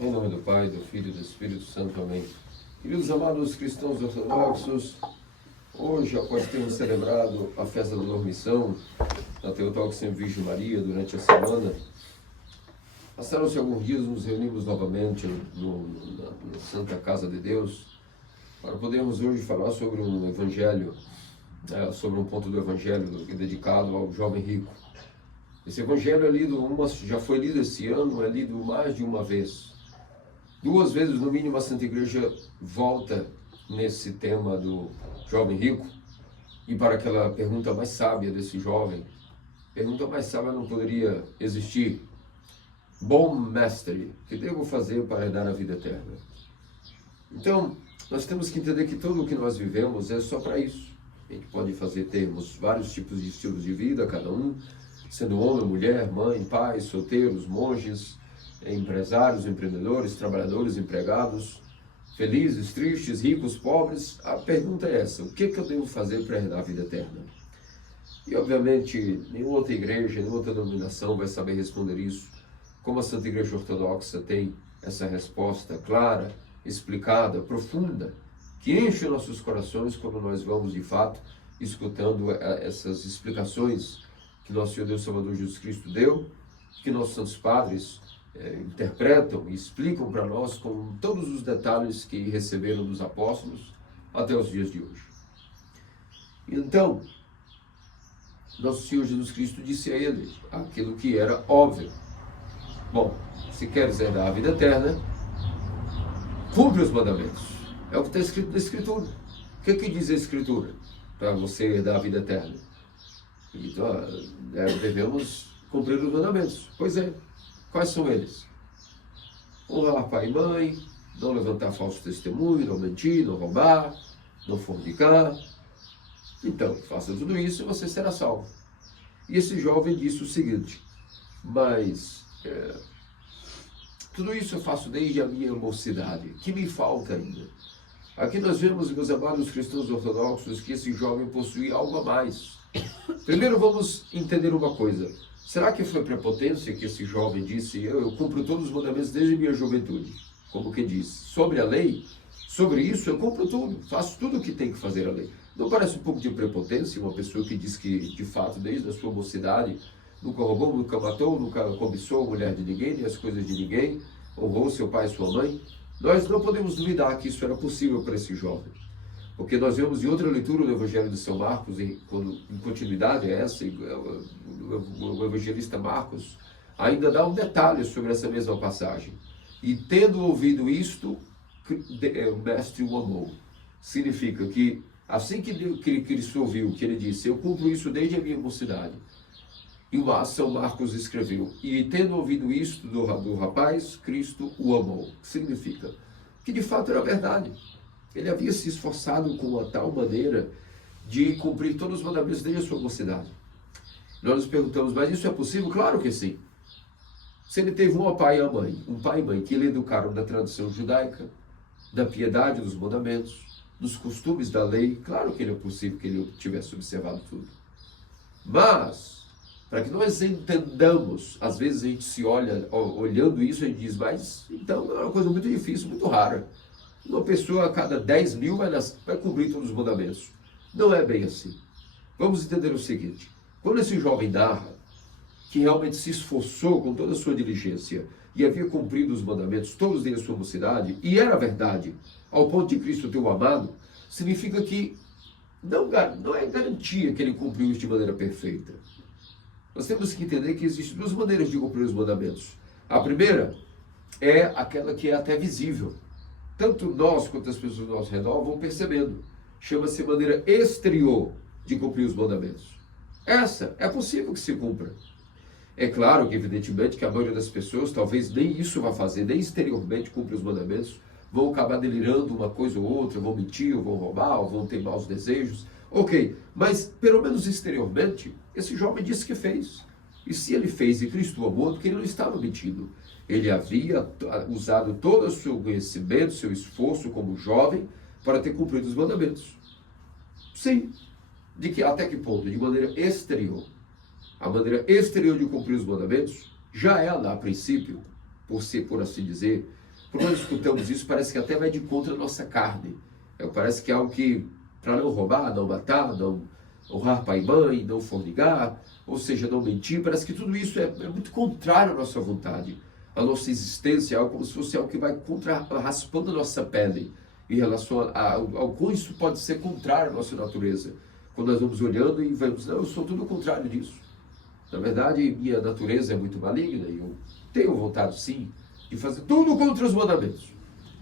Em nome do Pai, do Filho e do Espírito Santo. Amém. Queridos amados cristãos ortodoxos, hoje, após termos celebrado a festa da Dormição na Theotokos Virgem Maria durante a semana, passaram-se alguns dias, nos reunimos novamente na Santa Casa de Deus para podermos hoje falar sobre um evangelho, sobre um ponto do evangelho dedicado ao jovem rico. Esse evangelho é lido, já foi lido esse ano, é lido mais de uma vez. 2 vezes, no mínimo, a Santa Igreja volta nesse tema do jovem rico e para aquela pergunta mais sábia desse jovem. Pergunta mais sábia não poderia existir. Bom mestre, o que devo fazer para herdar a vida eterna? Então, nós temos que entender que tudo o que nós vivemos é só para isso. A gente pode termos vários tipos de estilos de vida, cada um, sendo homem, mulher, mãe, pai, solteiros, monges, empresários, empreendedores, trabalhadores, empregados, felizes, tristes, ricos, pobres. A pergunta é essa: o que eu devo fazer para herdar a vida eterna? E obviamente nenhuma outra igreja, nenhuma outra denominação vai saber responder isso, como a Santa Igreja Ortodoxa tem essa resposta clara, explicada, profunda, que enche nossos corações quando nós vamos de fato escutando essas explicações que nosso Senhor Deus Salvador Jesus Cristo deu, que nossos santos padres interpretam e explicam para nós com todos os detalhes que receberam dos apóstolos até os dias de hoje. Então, nosso Senhor Jesus Cristo disse a ele aquilo que era óbvio: bom, se queres herdar a vida eterna, cumpre os mandamentos. É o que está escrito na Escritura. O que diz a Escritura para você herdar a vida eterna? Então, devemos cumprir os mandamentos. Pois é. Quais são eles? Honrar pai e mãe, não levantar falso testemunho, não mentir, não roubar, não fornicar. Então, faça tudo isso e você será salvo. E esse jovem disse o seguinte: mas tudo isso eu faço desde a minha mocidade. O que me falta ainda? Aqui nós vemos, meus amados cristãos ortodoxos, que esse jovem possuía algo a mais. Primeiro vamos entender uma coisa. Será que foi prepotência que esse jovem disse: eu cumpro todos os mandamentos desde minha juventude? Como que diz? Sobre a lei, sobre isso eu cumpro tudo, faço tudo o que tem que fazer a lei. Não parece um pouco de prepotência uma pessoa que diz que, de fato, desde a sua mocidade, nunca roubou, nunca matou, nunca cobiçou a mulher de ninguém, nem as coisas de ninguém, honrou seu pai e sua mãe? Nós não podemos duvidar que isso era possível para esse jovem. Porque nós vemos em outra leitura do Evangelho de São Marcos, em continuidade a essa, o evangelista Marcos ainda dá um detalhe sobre essa mesma passagem. E tendo ouvido isto, o mestre o amou. Significa que assim que Cristo ouviu, que ele disse: eu cumpro isso desde a minha mocidade. E São Marcos escreveu: e tendo ouvido isto do rapaz, Cristo o amou. Significa que de fato era verdade. Ele havia se esforçado com uma tal maneira de cumprir todos os mandamentos desde a sua mocidade. Nós nos perguntamos: mas isso é possível? Claro que sim. Se ele teve um pai e mãe que lhe educaram na tradição judaica, da piedade dos mandamentos, dos costumes da lei, claro que é possível que ele tivesse observado tudo. Mas, para que nós entendamos, às vezes a gente se olha, olhando isso, e diz: mas então é uma coisa muito difícil, muito rara. Uma pessoa a cada 10 mil vai cumprir todos os mandamentos. Não é bem assim. Vamos entender o seguinte: quando esse jovem narra que realmente se esforçou com toda a sua diligência e havia cumprido os mandamentos todos desde a sua mocidade, e era verdade, ao ponto de Cristo ter o amado, significa que não é garantia que ele cumpriu isso de maneira perfeita. Nós temos que entender que existem 2 maneiras de cumprir os mandamentos. A primeira é aquela que é até visível. Tanto nós quanto as pessoas ao nosso redor vão percebendo. Chama-se maneira exterior de cumprir os mandamentos. Essa é possível que se cumpra. É claro que, evidentemente, que a maioria das pessoas talvez nem isso vá fazer, nem exteriormente cumpre os mandamentos, vão acabar delirando uma coisa ou outra, vão mentir, ou vão roubar, ou vão ter maus desejos. Ok, mas pelo menos exteriormente, esse jovem disse que fez. E se ele fez e Cristo o amou, porque ele não estava mentindo. Ele havia usado todo o seu conhecimento, seu esforço como jovem para ter cumprido os mandamentos. Sim. Até que ponto? De maneira exterior. A maneira exterior de cumprir os mandamentos já é, a princípio, por assim dizer, Quando nós escutamos isso, parece que até vai de contra a nossa carne. Parece que é algo que, para não roubar, não matar, não honrar pai e mãe, não fornicar, ou seja, não mentir, parece que tudo isso é muito contrário à nossa vontade. A nossa existência é algo como se fosse algo que vai raspando a nossa pele em relação ao quão isso pode ser contrário à nossa natureza. Quando nós vamos olhando e vemos, não, eu sou tudo o contrário disso. Na verdade, minha natureza é muito maligna e eu tenho vontade, sim, de fazer tudo contra os mandamentos.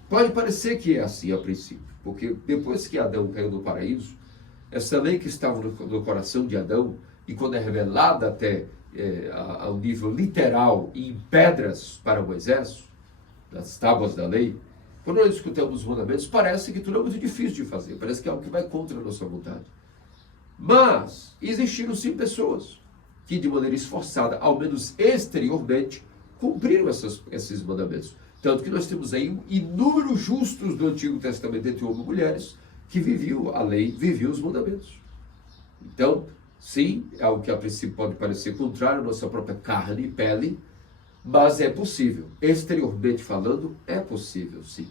Pode parecer que é assim a princípio, porque depois que Adão caiu no paraíso, essa lei que estava no coração de Adão, e quando é revelada até ao nível literal e em pedras para Moisés, das tábuas da lei, quando nós escutamos os mandamentos, parece que tudo é muito difícil de fazer, parece que é algo que vai contra a nossa vontade. Mas existiram sim pessoas que de maneira esforçada, ao menos exteriormente, cumpriram esses mandamentos. Tanto que nós temos aí inúmeros justos do Antigo Testamento, entre homens e mulheres, que viviam a lei, viviam os mandamentos. Então, sim, é algo que a princípio pode parecer contrário à nossa própria carne e pele, mas é possível. Exteriormente falando, é possível, sim.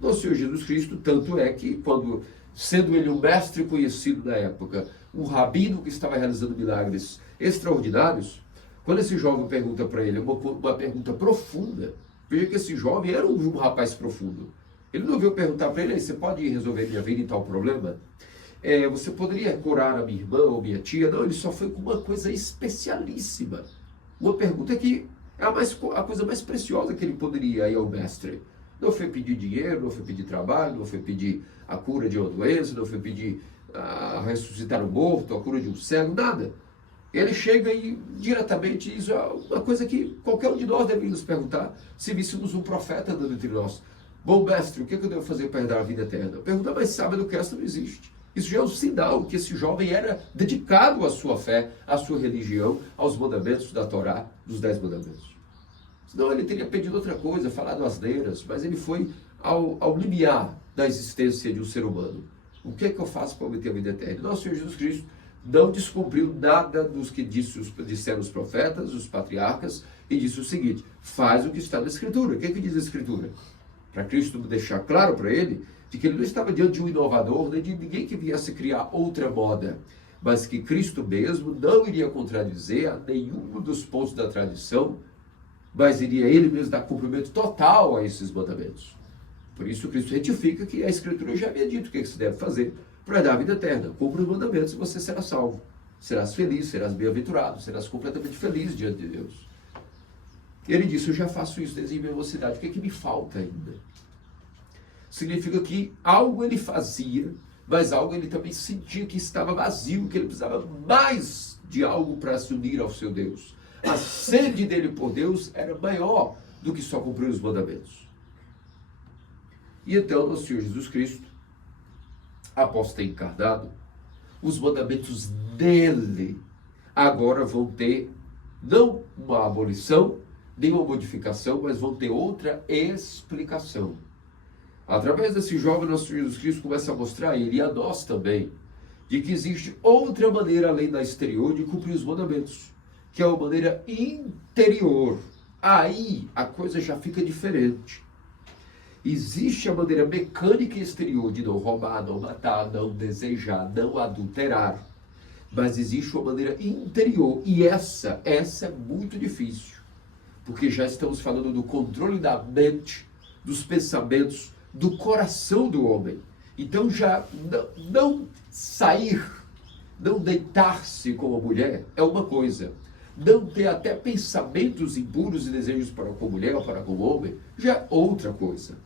Nosso Senhor Jesus Cristo, tanto é que quando, sendo ele um mestre conhecido na época, um rabino que estava realizando milagres extraordinários, quando esse jovem pergunta para ele uma pergunta profunda, veja que esse jovem era um rapaz profundo. Ele não veio perguntar para ele, você pode resolver minha vida e tal problema? Você poderia curar a minha irmã ou minha tia? Não, ele só foi com uma coisa especialíssima. Uma pergunta que é a coisa mais preciosa que ele poderia ir ao mestre. Não foi pedir dinheiro, não foi pedir trabalho, não foi pedir a cura de uma doença, não foi pedir ressuscitar o morto, a cura de um cego, nada. Ele chega e diretamente diz uma coisa que qualquer um de nós deveríamos perguntar se víssemos um profeta andando entre nós. Bom mestre, o que eu devo fazer para herdar a vida eterna? Pergunta mais sábia do que essa não existe. Isso já é um sinal que esse jovem era dedicado à sua fé, à sua religião, aos mandamentos da Torá, dos 10 mandamentos. Senão ele teria pedido outra coisa, falado asneiras, mas ele foi ao limiar da existência de um ser humano. O que é que eu faço para obter a vida eterna? Nosso Senhor Jesus Cristo não descumpriu nada dos que disseram os profetas, os patriarcas, e disse o seguinte: faz o que está na Escritura. O que é que diz a Escritura? Para Cristo deixar claro para ele de que ele não estava diante de um inovador, nem de ninguém que viesse criar outra moda, mas que Cristo mesmo não iria contradizer a nenhum dos pontos da tradição, mas iria ele mesmo dar cumprimento total a esses mandamentos. Por isso Cristo retifica que a Escritura já havia dito o que se deve fazer para dar a vida eterna. Cumpra os mandamentos e você será salvo. Serás feliz, serás bem-aventurado, serás completamente feliz diante de Deus. Ele disse, eu já faço isso desde minha mocidade, o que é que me falta ainda? Significa que algo ele fazia, mas algo ele também sentia que estava vazio, que ele precisava mais de algo para se unir ao seu Deus. A sede dele por Deus era maior do que só cumprir os mandamentos. E então, nosso Senhor Jesus Cristo, após ter encarnado, os mandamentos dele agora vão ter, não uma abolição, nem uma modificação, mas vão ter outra explicação. Através desse jovem, nosso Senhor Jesus Cristo começa a mostrar a ele e a nós também, de que existe outra maneira além da exterior de cumprir os mandamentos, que é uma maneira interior. Aí a coisa já fica diferente. Existe a maneira mecânica exterior de não roubar, não matar, não desejar, não adulterar. Mas existe uma maneira interior. E essa é muito difícil. Porque já estamos falando do controle da mente, dos pensamentos, do coração do homem. Então já não sair, não deitar-se com a mulher é uma coisa. Não ter até pensamentos impuros e desejos para com a mulher ou para com o homem já é outra coisa.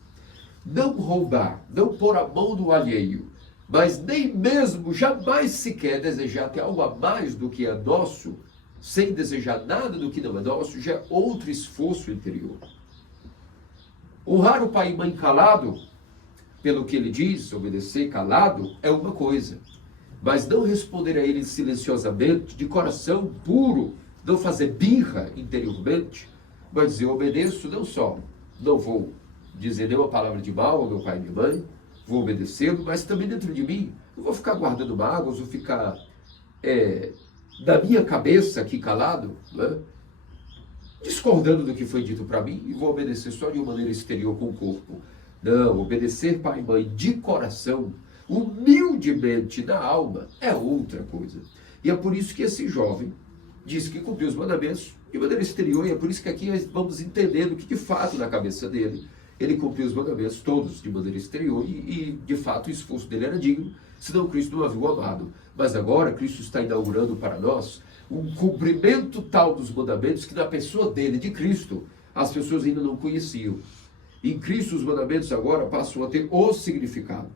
Não roubar, não pôr a mão no alheio, mas nem mesmo, jamais sequer desejar ter algo a mais do que é nosso, sem desejar nada do que não é nosso, já é outro esforço interior. Honrar o pai e mãe calado, pelo que ele diz, obedecer calado, é uma coisa. Mas não responder a ele silenciosamente, de coração puro, não fazer birra interiormente, mas dizer, eu obedeço não só, não vou dizer nenhuma palavra de mal ao meu pai e minha mãe, vou obedecê-lo, mas também dentro de mim, não vou ficar guardando mágoas, vou ficar na minha cabeça aqui calado, né? discordando do que foi dito para mim e vou obedecer só de uma maneira exterior com o corpo. Não, obedecer pai e mãe de coração, humildemente na alma, é outra coisa. E é por isso que esse jovem diz que cumpriu os mandamentos de maneira exterior, e é por isso que aqui nós vamos entendendo que de fato na cabeça dele, ele cumpriu os mandamentos todos de maneira exterior e de fato o esforço dele era digno, senão Cristo não havia o amado. Mas agora Cristo está inaugurando para nós um cumprimento tal dos mandamentos que na pessoa dele, de Cristo, as pessoas ainda não conheciam. Em Cristo os mandamentos agora passam a ter o significado.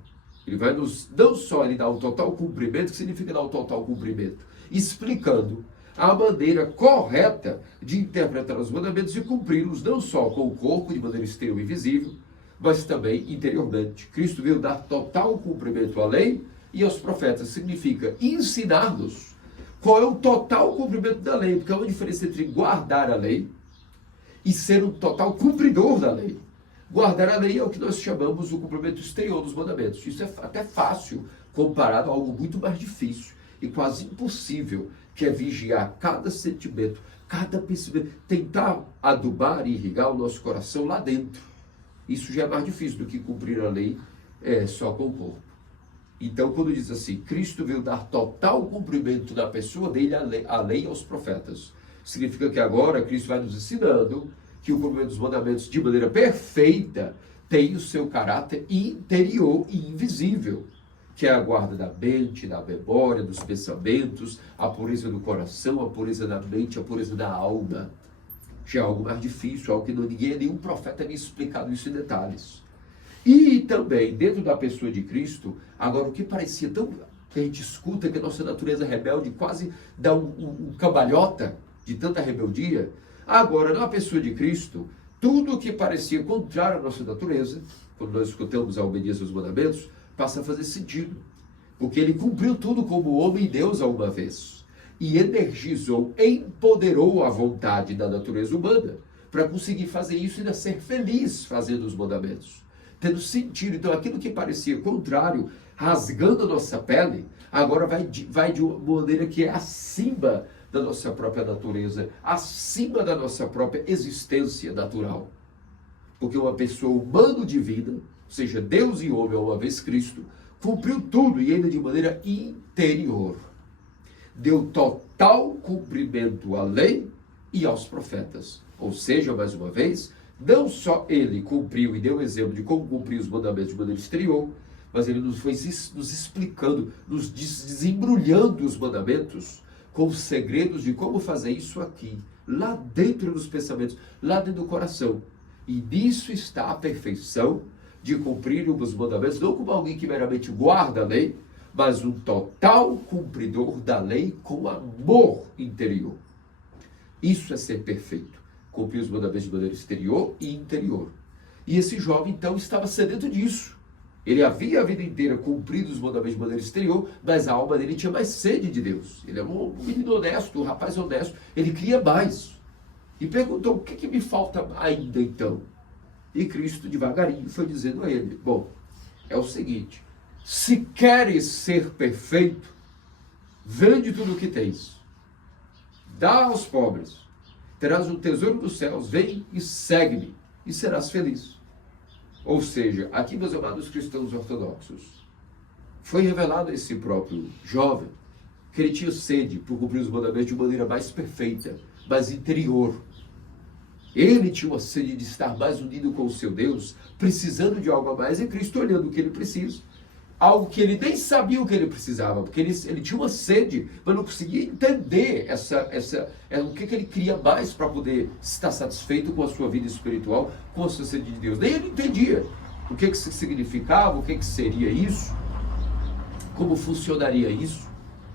Ele vai nos, não só ele dar o total cumprimento, que significa dar o total cumprimento, explicando a maneira correta de interpretar os mandamentos e cumpri-los, não só com o corpo, de maneira exterior e visível, mas também interiormente. Cristo veio dar total cumprimento à lei e aos profetas. Significa ensinar-nos qual é o total cumprimento da lei, porque há uma diferença entre guardar a lei e ser um total cumpridor da lei. Guardar a lei é o que nós chamamos o cumprimento exterior dos mandamentos. Isso é até fácil comparado a algo muito mais difícil e quase impossível, que é vigiar cada sentimento, cada pensamento, tentar adubar e irrigar o nosso coração lá dentro. Isso já é mais difícil do que cumprir a lei só com o corpo. Então, quando diz assim, Cristo veio dar total cumprimento na pessoa dele à lei e aos profetas, significa que agora Cristo vai nos ensinando que o cumprimento dos mandamentos de maneira perfeita tem o seu caráter interior e invisível, que é a guarda da mente, da memória, dos pensamentos, a pureza do coração, a pureza da mente, a pureza da alma. Já é algo mais difícil, algo que nenhum profeta havia explicado isso em detalhes. E também, dentro da pessoa de Cristo, agora o que parecia tão... que a gente escuta que a nossa natureza rebelde quase dá um cambalhota de tanta rebeldia. Agora, na pessoa de Cristo, tudo o que parecia contrário à nossa natureza, quando nós escutamos a obediência aos mandamentos, passa a fazer sentido. Porque ele cumpriu tudo como homem e Deus a uma vez. E energizou, empoderou a vontade da natureza humana para conseguir fazer isso e ainda ser feliz fazendo os mandamentos. Tendo sentido. Então, aquilo que parecia contrário, rasgando a nossa pele, agora vai de uma maneira que é acima da nossa própria natureza, acima da nossa própria existência natural. Porque uma pessoa humano-divina, ou seja, Deus e homem, uma vez Cristo, cumpriu tudo e ainda de maneira interior. Deu total cumprimento à lei e aos profetas. Ou seja, mais uma vez, não só ele cumpriu e deu exemplo de como cumprir os mandamentos de maneira exterior, mas ele nos foi nos explicando, nos desembrulhando os mandamentos com os segredos de como fazer isso aqui, lá dentro dos pensamentos, lá dentro do coração. E nisso está a perfeição de cumprir os mandamentos, não como alguém que meramente guarda a lei, mas um total cumpridor da lei com amor interior. Isso é ser perfeito. Cumprir os mandamentos de maneira exterior e interior. E esse jovem, então, estava sedento disso. Ele havia a vida inteira cumprido os mandamentos de maneira exterior, mas a alma dele tinha mais sede de Deus. Ele era um menino honesto, um rapaz honesto. Ele queria mais. E perguntou, o que me falta ainda então? E Cristo, devagarinho, foi dizendo a ele, bom, é o seguinte, se queres ser perfeito, vende tudo o que tens. Dá aos pobres. Terás um tesouro dos céus, vem e segue-me, e serás feliz. Ou seja, aqui, meus amados cristãos ortodoxos, foi revelado a esse próprio jovem que ele tinha sede por cumprir os mandamentos de maneira mais perfeita, mais interior. Ele tinha uma sede de estar mais unido com o seu Deus, precisando de algo a mais, e Cristo olhando o que ele precisa. Algo que ele nem sabia o que ele precisava, porque ele tinha uma sede, mas não conseguia entender o que ele queria mais para poder estar satisfeito com a sua vida espiritual, com a sua sede de Deus. Nem ele entendia o que significava, o que seria isso, como funcionaria isso,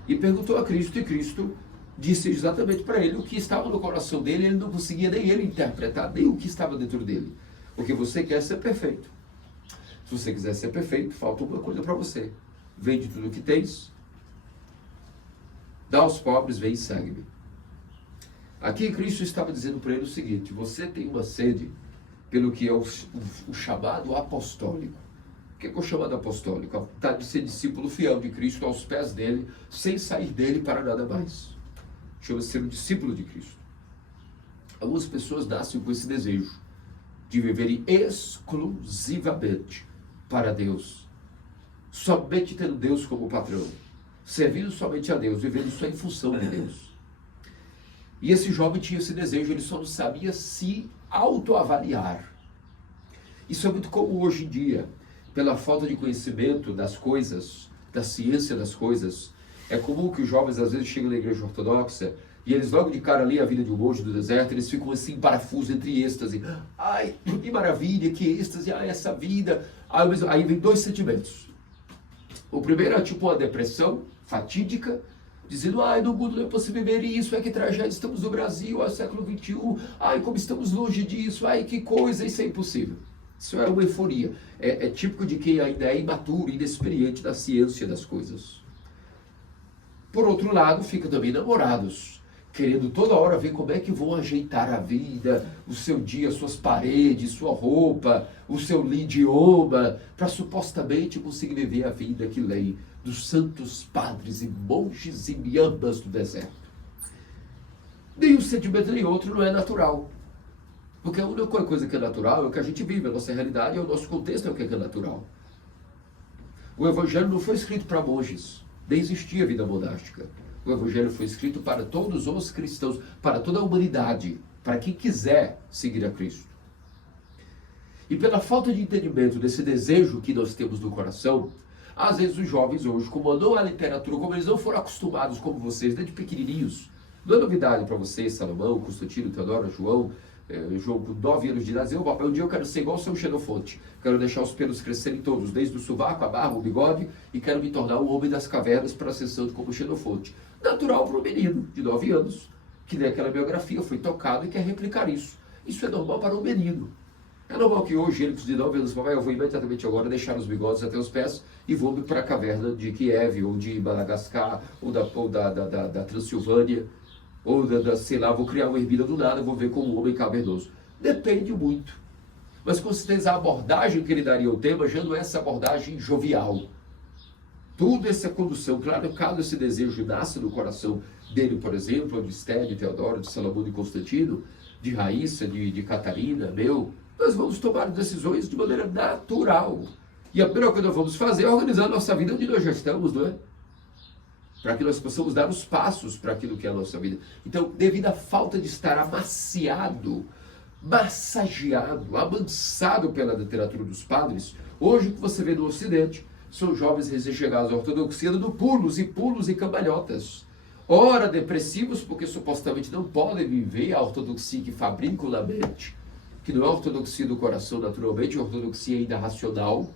e perguntou a Cristo, e Cristo disse exatamente para ele o que estava no coração dele. Ele não conseguia nem ele interpretar, nem o que estava dentro dele, porque você quer ser perfeito. Se você quiser ser perfeito, falta uma coisa para você. Vende tudo o que tens, dá aos pobres, vem e segue-me. Aqui Cristo estava dizendo para ele o seguinte, você tem uma sede pelo que é o chamado apostólico. O que é o chamado apostólico? Está de ser discípulo fiel de Cristo aos pés dele, sem sair dele para nada mais. Chama-se ser um discípulo de Cristo. Algumas pessoas nascem com esse desejo de viverem exclusivamente para Deus, somente tendo Deus como patrão, servindo somente a Deus, vivendo só em função de Deus. E esse jovem tinha esse desejo, ele só não sabia se autoavaliar. Isso é muito comum hoje em dia, pela falta de conhecimento das coisas, da ciência das coisas. É comum que os jovens às vezes chegam na igreja ortodoxa e eles logo de cara ali a vida de um monge do deserto, eles ficam assim, parafuso entre êxtase. Ai, que maravilha, que êxtase, ai, essa vida. Aí vem dois sentimentos. O primeiro é tipo uma depressão fatídica, dizendo, ai, no mundo não é possível viver isso, que tragédia, estamos no Brasil, é século XXI, ai, como estamos longe disso, ai, que coisa, isso é impossível. Isso é uma euforia, é típico de quem ainda é imaturo, inexperiente da ciência das coisas. Por outro lado, ficam também namorados, querendo toda hora ver como é que vão ajeitar a vida, o seu dia, suas paredes, sua roupa, o seu idioma, para supostamente conseguir viver a vida que leem dos santos padres e monges e miambas do deserto. Nem um sentimento nem outro não é natural. Porque a única coisa que é natural é o que a gente vive, a nossa realidade, o nosso contexto é o que é natural. O Evangelho não foi escrito para monges, nem existia vida monástica. O Evangelho foi escrito para todos os cristãos, para toda a humanidade, para quem quiser seguir a Cristo. E pela falta de entendimento desse desejo que nós temos no coração, às vezes os jovens hoje, como não há literatura, como eles não foram acostumados como vocês, desde pequenininhos, não é novidade para vocês, Salomão, Constantino, Teodoro, João com 9 anos de idade, dizer, papai, um dia eu quero ser igual ao seu Xenofonte, quero deixar os pelos crescerem todos, desde o sovaco, a barba, o bigode, e quero me tornar um homem das cavernas para ser santo como Xenofonte. Natural para um menino de 9 anos, que lê aquela biografia, foi tocado e quer replicar isso. Isso é normal para um menino. É normal que hoje ele, com 19 anos, papai, eu vou imediatamente agora deixar os bigodes até os pés e vou para a caverna de Kiev, ou de Madagascar, ou da Transilvânia, ou sei lá, vou criar uma ervilha do nada, vou ver como um homem cavernoso. Depende muito. Mas com certeza a abordagem que ele daria ao tema já não é essa abordagem jovial. Tudo essa condução, claro, caso esse desejo nasça no coração dele, por exemplo, de Esther, de Teodoro, de Salomão, de Constantino, de Raíssa, de Catarina, meu, nós vamos tomar decisões de maneira natural. E a primeira coisa que nós vamos fazer é organizar a nossa vida onde nós já estamos, não é? Para que nós possamos dar os passos para aquilo que é a nossa vida. Então, devido à falta de estar amaciado, massageado, amansado pela literatura dos padres, hoje o que você vê no Ocidente são jovens recém-chegados à ortodoxia dando pulos e cambalhotas. Ora depressivos, porque supostamente não podem viver a ortodoxia que fabricam na mente, que não é a ortodoxia do coração naturalmente, é a ortodoxia ainda racional,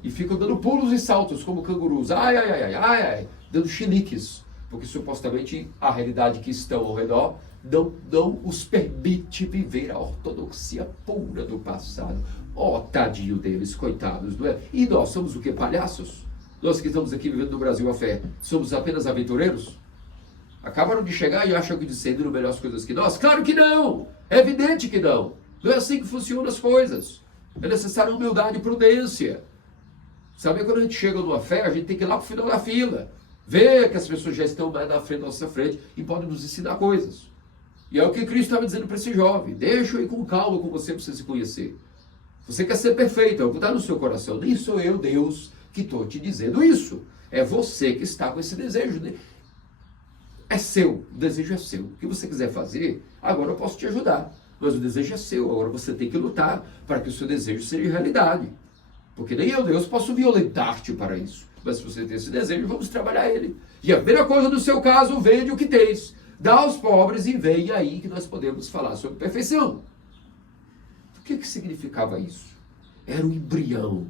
e ficam dando pulos e saltos como cangurus, dando chiliques, porque supostamente a realidade que estão ao redor não os permite viver a ortodoxia pura do passado. Tadinho deles, coitados, não é? E nós somos o que? Palhaços? Nós que estamos aqui vivendo no Brasil a fé, somos apenas aventureiros? Acabaram de chegar e acham que discerniram melhor as coisas que nós? Claro que não! É evidente que não! Não é assim que funcionam as coisas. É necessário humildade e prudência. Sabe, quando a gente chega numa fé, a gente tem que ir lá para o final da fila. Ver que as pessoas já estão mais na frente, na nossa frente, e podem nos ensinar coisas. E é o que Cristo estava dizendo para esse jovem. Deixa eu ir com calma com você para você se conhecer. Você quer ser perfeito, é o que está no seu coração. Nem sou eu, Deus, que estou te dizendo isso. É você que está com esse desejo. É seu, o desejo é seu. O que você quiser fazer, agora eu posso te ajudar. Mas o desejo é seu, agora você tem que lutar para que o seu desejo seja realidade. Porque nem eu, Deus, posso violentar-te para isso. Mas se você tem esse desejo, vamos trabalhar ele. E a primeira coisa no seu caso, vende o que tens. Dá aos pobres e vem aí que nós podemos falar sobre perfeição. O que significava isso? Era o embrião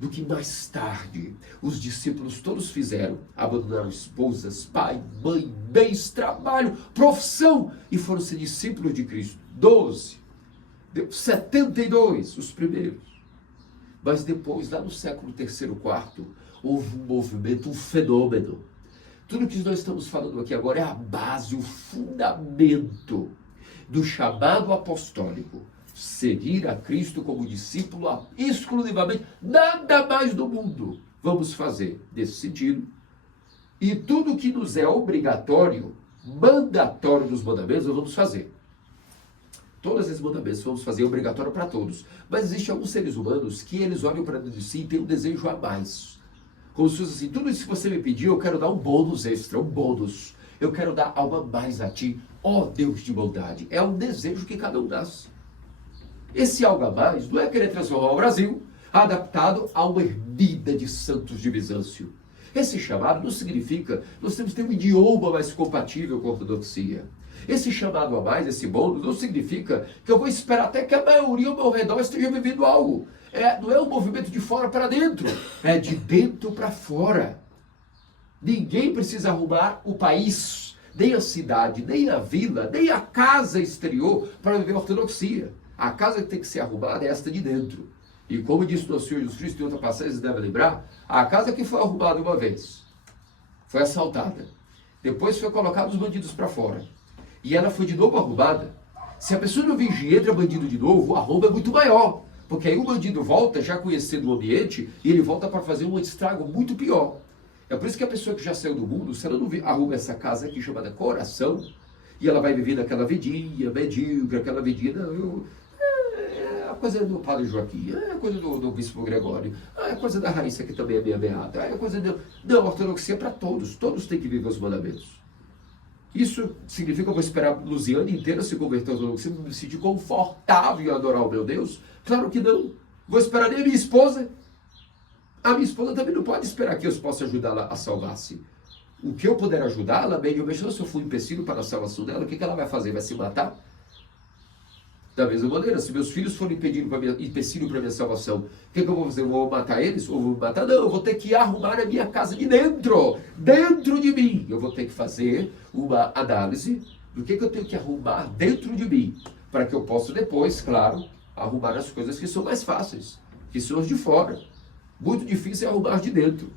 do que mais tarde os discípulos todos fizeram. Abandonaram esposas, pai, mãe, bens, trabalho, profissão e foram ser discípulos de Cristo. 12. 72, os primeiros. Mas depois, lá no século III, IV, houve um movimento, um fenômeno. Tudo que nós estamos falando aqui agora é a base, o fundamento do chamado apostólico. Seguir a Cristo como discípulo exclusivamente, nada mais do mundo vamos fazer nesse sentido. E tudo que nos é obrigatório, mandatório dos mandamentos, nós vamos fazer. todos esses mandamentos vamos fazer obrigatório para todos. Mas existem alguns seres humanos que eles olham para dentro de si e têm um desejo a mais. Como se fosse assim, tudo isso que você me pediu, eu quero dar um bônus extra, um bônus. Eu quero dar algo a mais a ti, ó Deus de bondade. É um desejo que cada um nasce. Esse algo a mais não é querer transformar o Brasil adaptado a uma ermida de santos de Bizâncio. Esse chamado não significa nós temos que ter um idioma mais compatível com a ortodoxia. Esse chamado a mais, esse bônus, não significa que eu vou esperar até que a maioria ao meu redor esteja vivendo algo. Não é um movimento de fora para dentro, é de dentro para fora. Ninguém precisa arrumar o país, nem a cidade, nem a vila, nem a casa exterior para viver a ortodoxia. A casa que tem que ser arrumada é esta de dentro. E como disse o nosso Senhor Jesus Cristo em outra passagem, vocês devem lembrar, a casa que foi arrumada uma vez, foi assaltada. Depois foi colocado os bandidos para fora. E ela foi de novo arrumada. Se a pessoa não vigia e entra bandido de novo, o arrombo é muito maior. Porque aí o bandido volta já conhecendo o ambiente e ele volta para fazer um estrago muito pior. É por isso que a pessoa que já saiu do mundo, se ela não arruma essa casa aqui chamada coração, e ela vai viver naquela vidinha medíocre, aquela vidinha, é a coisa do Padre Joaquim, é a coisa do Bispo Gregório, é a coisa da Raíssa, que também é minha beata, é a coisa da... Não, a ortodoxia é para todos, todos têm que viver os mandamentos. Isso significa que eu vou esperar a Luziane inteira se converter à ortodoxia, me sentir confortável em adorar o meu Deus? Claro que não. Vou esperar nem a minha esposa. A minha esposa também não pode esperar que eu possa ajudá-la a salvar-se. O que eu puder ajudá-la, bem, eu vejo se eu for um empecilho para a salvação dela, o que ela vai fazer? Vai se matar? Da mesma maneira, se meus filhos forem empecilho para a minha salvação, o que eu vou fazer? Eu vou matar eles? Ou vou me matar? Não, eu vou ter que arrumar a minha casa de dentro de mim. Eu vou ter que fazer uma análise do que eu tenho que arrumar dentro de mim, para que eu possa depois, claro, arrumar as coisas que são mais fáceis, que são as de fora. Muito difícil é arrumar de dentro.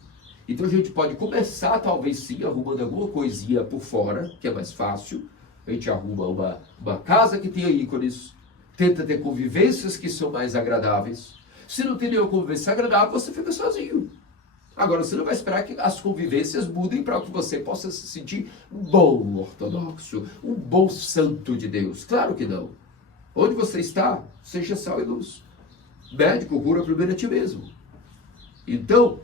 Então a gente pode começar, talvez sim, arrumando alguma coisinha por fora, que é mais fácil. A gente arruma uma casa que tenha ícones, tenta ter convivências que são mais agradáveis. Se não tem nenhuma convivência agradável, você fica sozinho. Agora, você não vai esperar que as convivências mudem para que você possa se sentir um bom ortodoxo, um bom santo de Deus. Claro que não. Onde você está, seja sal e luz. Médico, cura primeiro a ti mesmo. Então,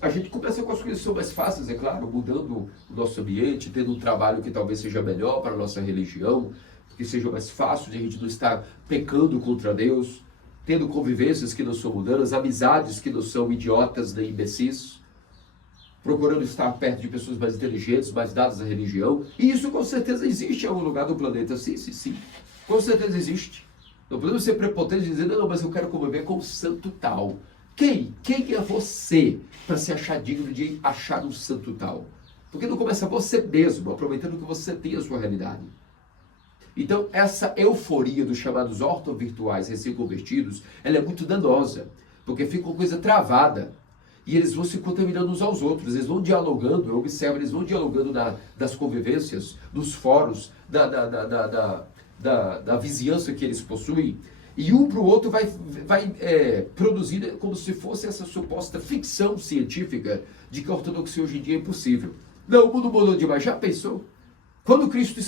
a gente começa com as coisas que são mais fáceis, é claro, mudando o nosso ambiente, tendo um trabalho que talvez seja melhor para a nossa religião, que seja mais fácil de a gente não estar pecando contra Deus, tendo convivências que não são mundanas, amizades que não são idiotas nem imbecis, procurando estar perto de pessoas mais inteligentes, mais dadas à religião. E isso com certeza existe em algum lugar do planeta, sim. Com certeza existe. Não podemos ser prepotentes e dizer, não, mas eu quero conviver com um santo tal. Quem é você para se achar digno de achar um santo tal? Porque não começa você mesmo, aproveitando que você tem a sua realidade. Então, essa euforia dos chamados ortovirtuais recém-convertidos, ela é muito danosa, porque fica uma coisa travada. E eles vão se contaminando uns aos outros, eles vão dialogando, eu observo, eles vão dialogando das convivências, dos fóruns, da vizinhança que eles possuem, e um para o outro vai produzir como se fosse essa suposta ficção científica de que a ortodoxia hoje em dia é impossível. Não, o mundo mudou demais, já pensou? Quando Cristo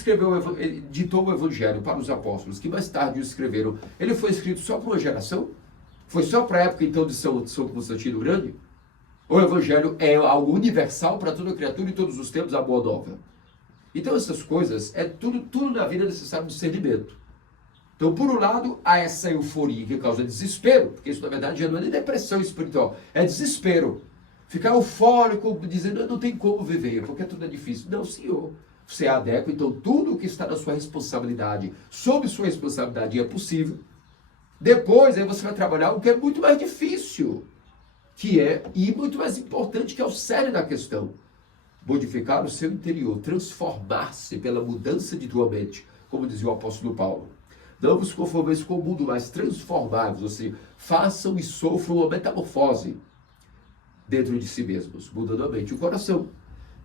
ditou o Evangelho para os apóstolos, que mais tarde o escreveram, ele foi escrito só para uma geração? Foi só para a época então de São Constantino Grande? O Evangelho é algo universal para toda criatura em todos os tempos, a boa nova. Então essas coisas, tudo na vida é necessário discernimento. Então, por um lado, há essa euforia que causa desespero, porque isso na verdade já não é nem depressão espiritual, é desespero. Ficar eufórico, dizendo, não tem como viver, porque tudo é difícil. Não, senhor. Você é adequa, então tudo que está na sua responsabilidade, sob sua responsabilidade, é possível. Depois, aí você vai trabalhar o que é muito mais difícil, e muito mais importante, que é o cerne da questão. Modificar o seu interior, transformar-se pela mudança de tua mente, como dizia o apóstolo Paulo. Não vos conformeis com o mundo, mas transformai-vos, ou seja, façam e sofram uma metamorfose dentro de si mesmos, mudando a mente e o coração,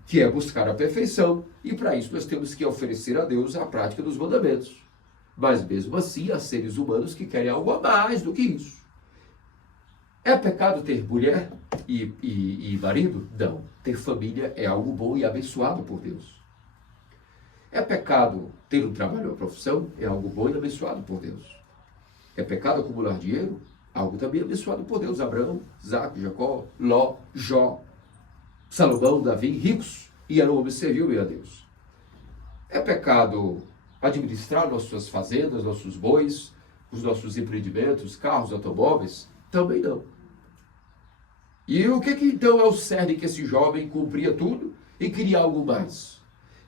que é buscar a perfeição, e para isso nós temos que oferecer a Deus a prática dos mandamentos. Mas mesmo assim, há seres humanos que querem algo a mais do que isso. É pecado ter mulher e marido? Não. Ter família é algo bom e abençoado por Deus. É pecado ter um trabalho ou profissão? É algo bom e abençoado por Deus. É pecado acumular dinheiro? Algo também abençoado por Deus. Abraão, Isaac, Jacó, Ló, Jó, Salomão, Davi, ricos, e eram homens que serviam a Deus. É pecado administrar nossas fazendas, nossos bois, os nossos empreendimentos, carros, automóveis? Também não. E o que então é o cerne que esse jovem cumpria tudo e queria algo mais?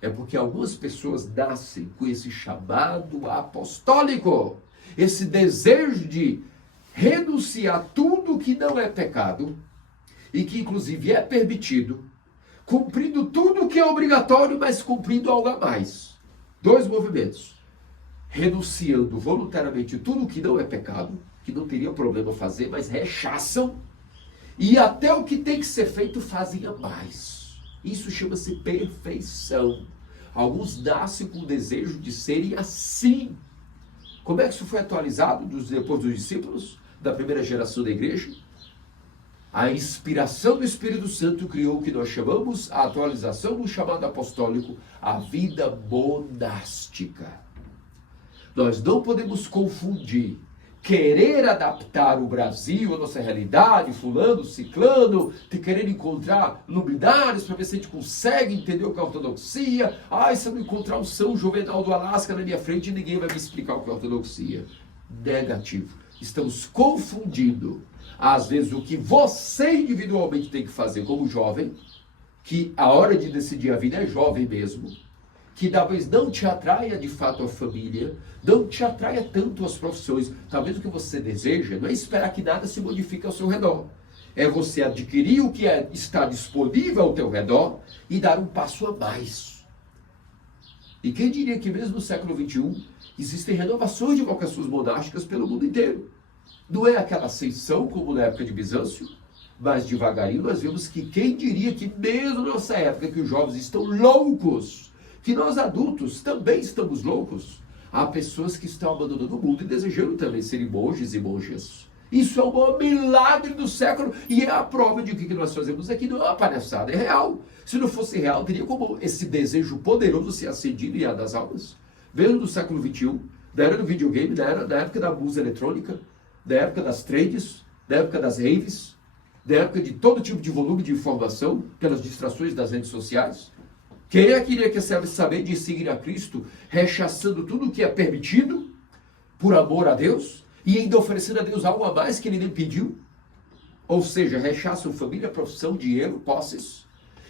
É porque algumas pessoas nascem com esse chamado apostólico, esse desejo de renunciar tudo que não é pecado e que inclusive é permitido, cumprindo tudo que é obrigatório, mas cumprindo algo a mais. Dois movimentos. Renunciando voluntariamente tudo que não é pecado, que não teria problema fazer, mas rechaçam, e até o que tem que ser feito fazem a mais. Isso chama-se perfeição. Alguns nascem com o desejo de serem assim. Como é que isso foi atualizado depois dos discípulos, da primeira geração da igreja? A inspiração do Espírito Santo criou o que nós chamamos, a atualização do chamado apostólico, a vida monástica. Nós não podemos confundir querer adaptar o Brasil, a nossa realidade, fulano, ciclano, de querer encontrar luminares para ver se a gente consegue entender o que é ortodoxia. Se eu não encontrar um São Juvenal do Alasca na minha frente, ninguém vai me explicar o que é ortodoxia. Negativo. Estamos confundindo, às vezes, o que você individualmente tem que fazer como jovem, que a hora de decidir a vida é jovem mesmo, que talvez não te atraia de fato a família, não te atraia tanto as profissões. Talvez o que você deseja não é esperar que nada se modifique ao seu redor. É você adquirir o que está disponível ao teu redor e dar um passo a mais. E quem diria que mesmo no século XXI existem renovações de vocações monásticas pelo mundo inteiro. Não é aquela ascensão como na época de Bizâncio, mas devagarinho nós vemos que quem diria que mesmo nessa época que os jovens estão loucos, que nós adultos também estamos loucos, há pessoas que estão abandonando o mundo e desejando também serem monges e monjas. Isso é o maior milagre do século e é a prova de que o que nós fazemos aqui não é uma palhaçada, é real. Se não fosse real, teria como esse desejo poderoso ser acendido e a das almas. Mesmo no século XXI, da era do videogame, da época da música eletrônica, da época das trades, da época das raves, da época de todo tipo de volume de informação, pelas distrações das redes sociais. Quem é que queria saber de seguir a Cristo, rechaçando tudo o que é permitido, por amor a Deus, e ainda oferecendo a Deus algo a mais que ele nem pediu? Ou seja, rechaçam família, profissão, dinheiro, posses,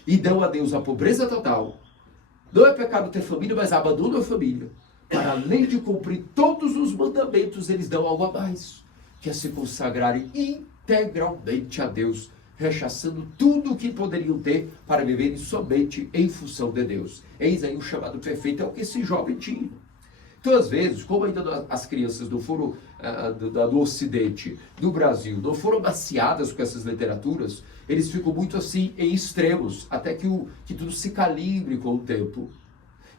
e dão a Deus a pobreza total. Não é pecado ter família, mas abandonam a família. Para além de cumprir todos os mandamentos, eles dão algo a mais, que é se consagrarem integralmente a Deus, rechaçando tudo o que poderiam ter para viverem somente em função de Deus. Eis aí o chamado perfeito, é o que esse jovem tinha. Então, às vezes, como ainda as crianças não foram do Ocidente, do Brasil, não foram maciadas com essas literaturas, eles ficam muito assim em extremos, até que tudo se calibre com o tempo.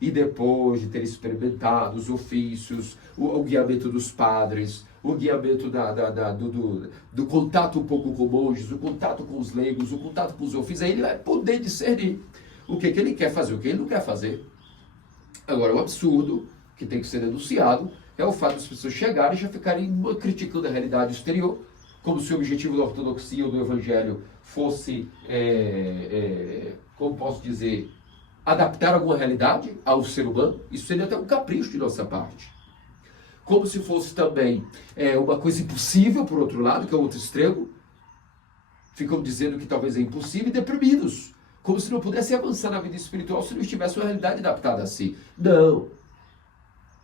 E depois de ter experimentado os ofícios, o guiamento dos padres, o guiamento do contato um pouco com monges, o contato com os leigos, o contato com os ofícios, aí ele vai poder discernir o que ele quer fazer, o que ele não quer fazer. Agora, o absurdo que tem que ser denunciado é o fato das pessoas chegarem e já ficarem criticando a realidade exterior, como se o objetivo da ortodoxia ou do evangelho fosse, como posso dizer, adaptar alguma realidade ao ser humano. Isso seria até um capricho de nossa parte. Como se fosse também uma coisa impossível, por outro lado, que é o outro extremo. Ficam dizendo que talvez é impossível e deprimidos. Como se não pudesse avançar na vida espiritual se não estivesse uma realidade adaptada a si. Não.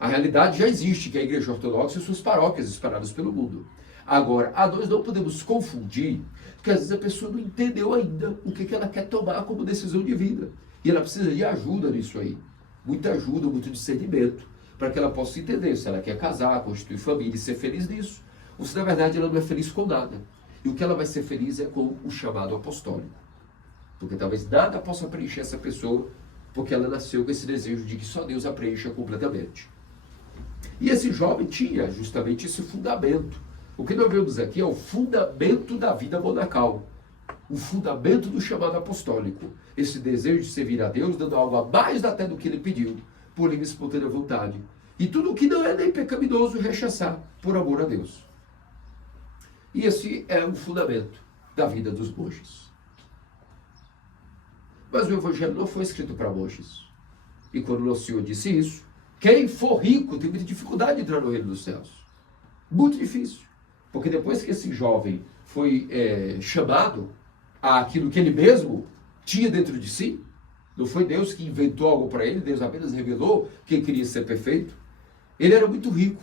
A realidade já existe, que é a Igreja Ortodoxa e suas paróquias espalhadas pelo mundo. Agora, nós não podemos confundir, porque às vezes a pessoa não entendeu ainda o que ela quer tomar como decisão de vida. E ela precisa de ajuda nisso aí. Muita ajuda, muito discernimento, para que ela possa entender se ela quer casar, constituir família e ser feliz nisso. Ou se na verdade ela não é feliz com nada. E o que ela vai ser feliz é com o chamado apostólico. Porque talvez nada possa preencher essa pessoa, porque ela nasceu com esse desejo de que só Deus a preencha completamente. E esse jovem tinha justamente esse fundamento. O que nós vemos aqui é o fundamento da vida monacal. O fundamento do chamado apostólico. Esse desejo de servir a Deus, dando algo a mais até do que ele pediu, por livre e espontânea vontade. E tudo o que não é nem pecaminoso, rechaçar por amor a Deus. E esse é o fundamento da vida dos monges. Mas o Evangelho não foi escrito para monges. E quando Nosso Senhor disse isso, quem for rico tem muita dificuldade de entrar no reino dos céus. Muito difícil. Porque depois que esse jovem foi chamado àquilo que ele mesmo tinha dentro de si, não foi Deus que inventou algo para ele, Deus apenas revelou que ele queria ser perfeito. Ele era muito rico.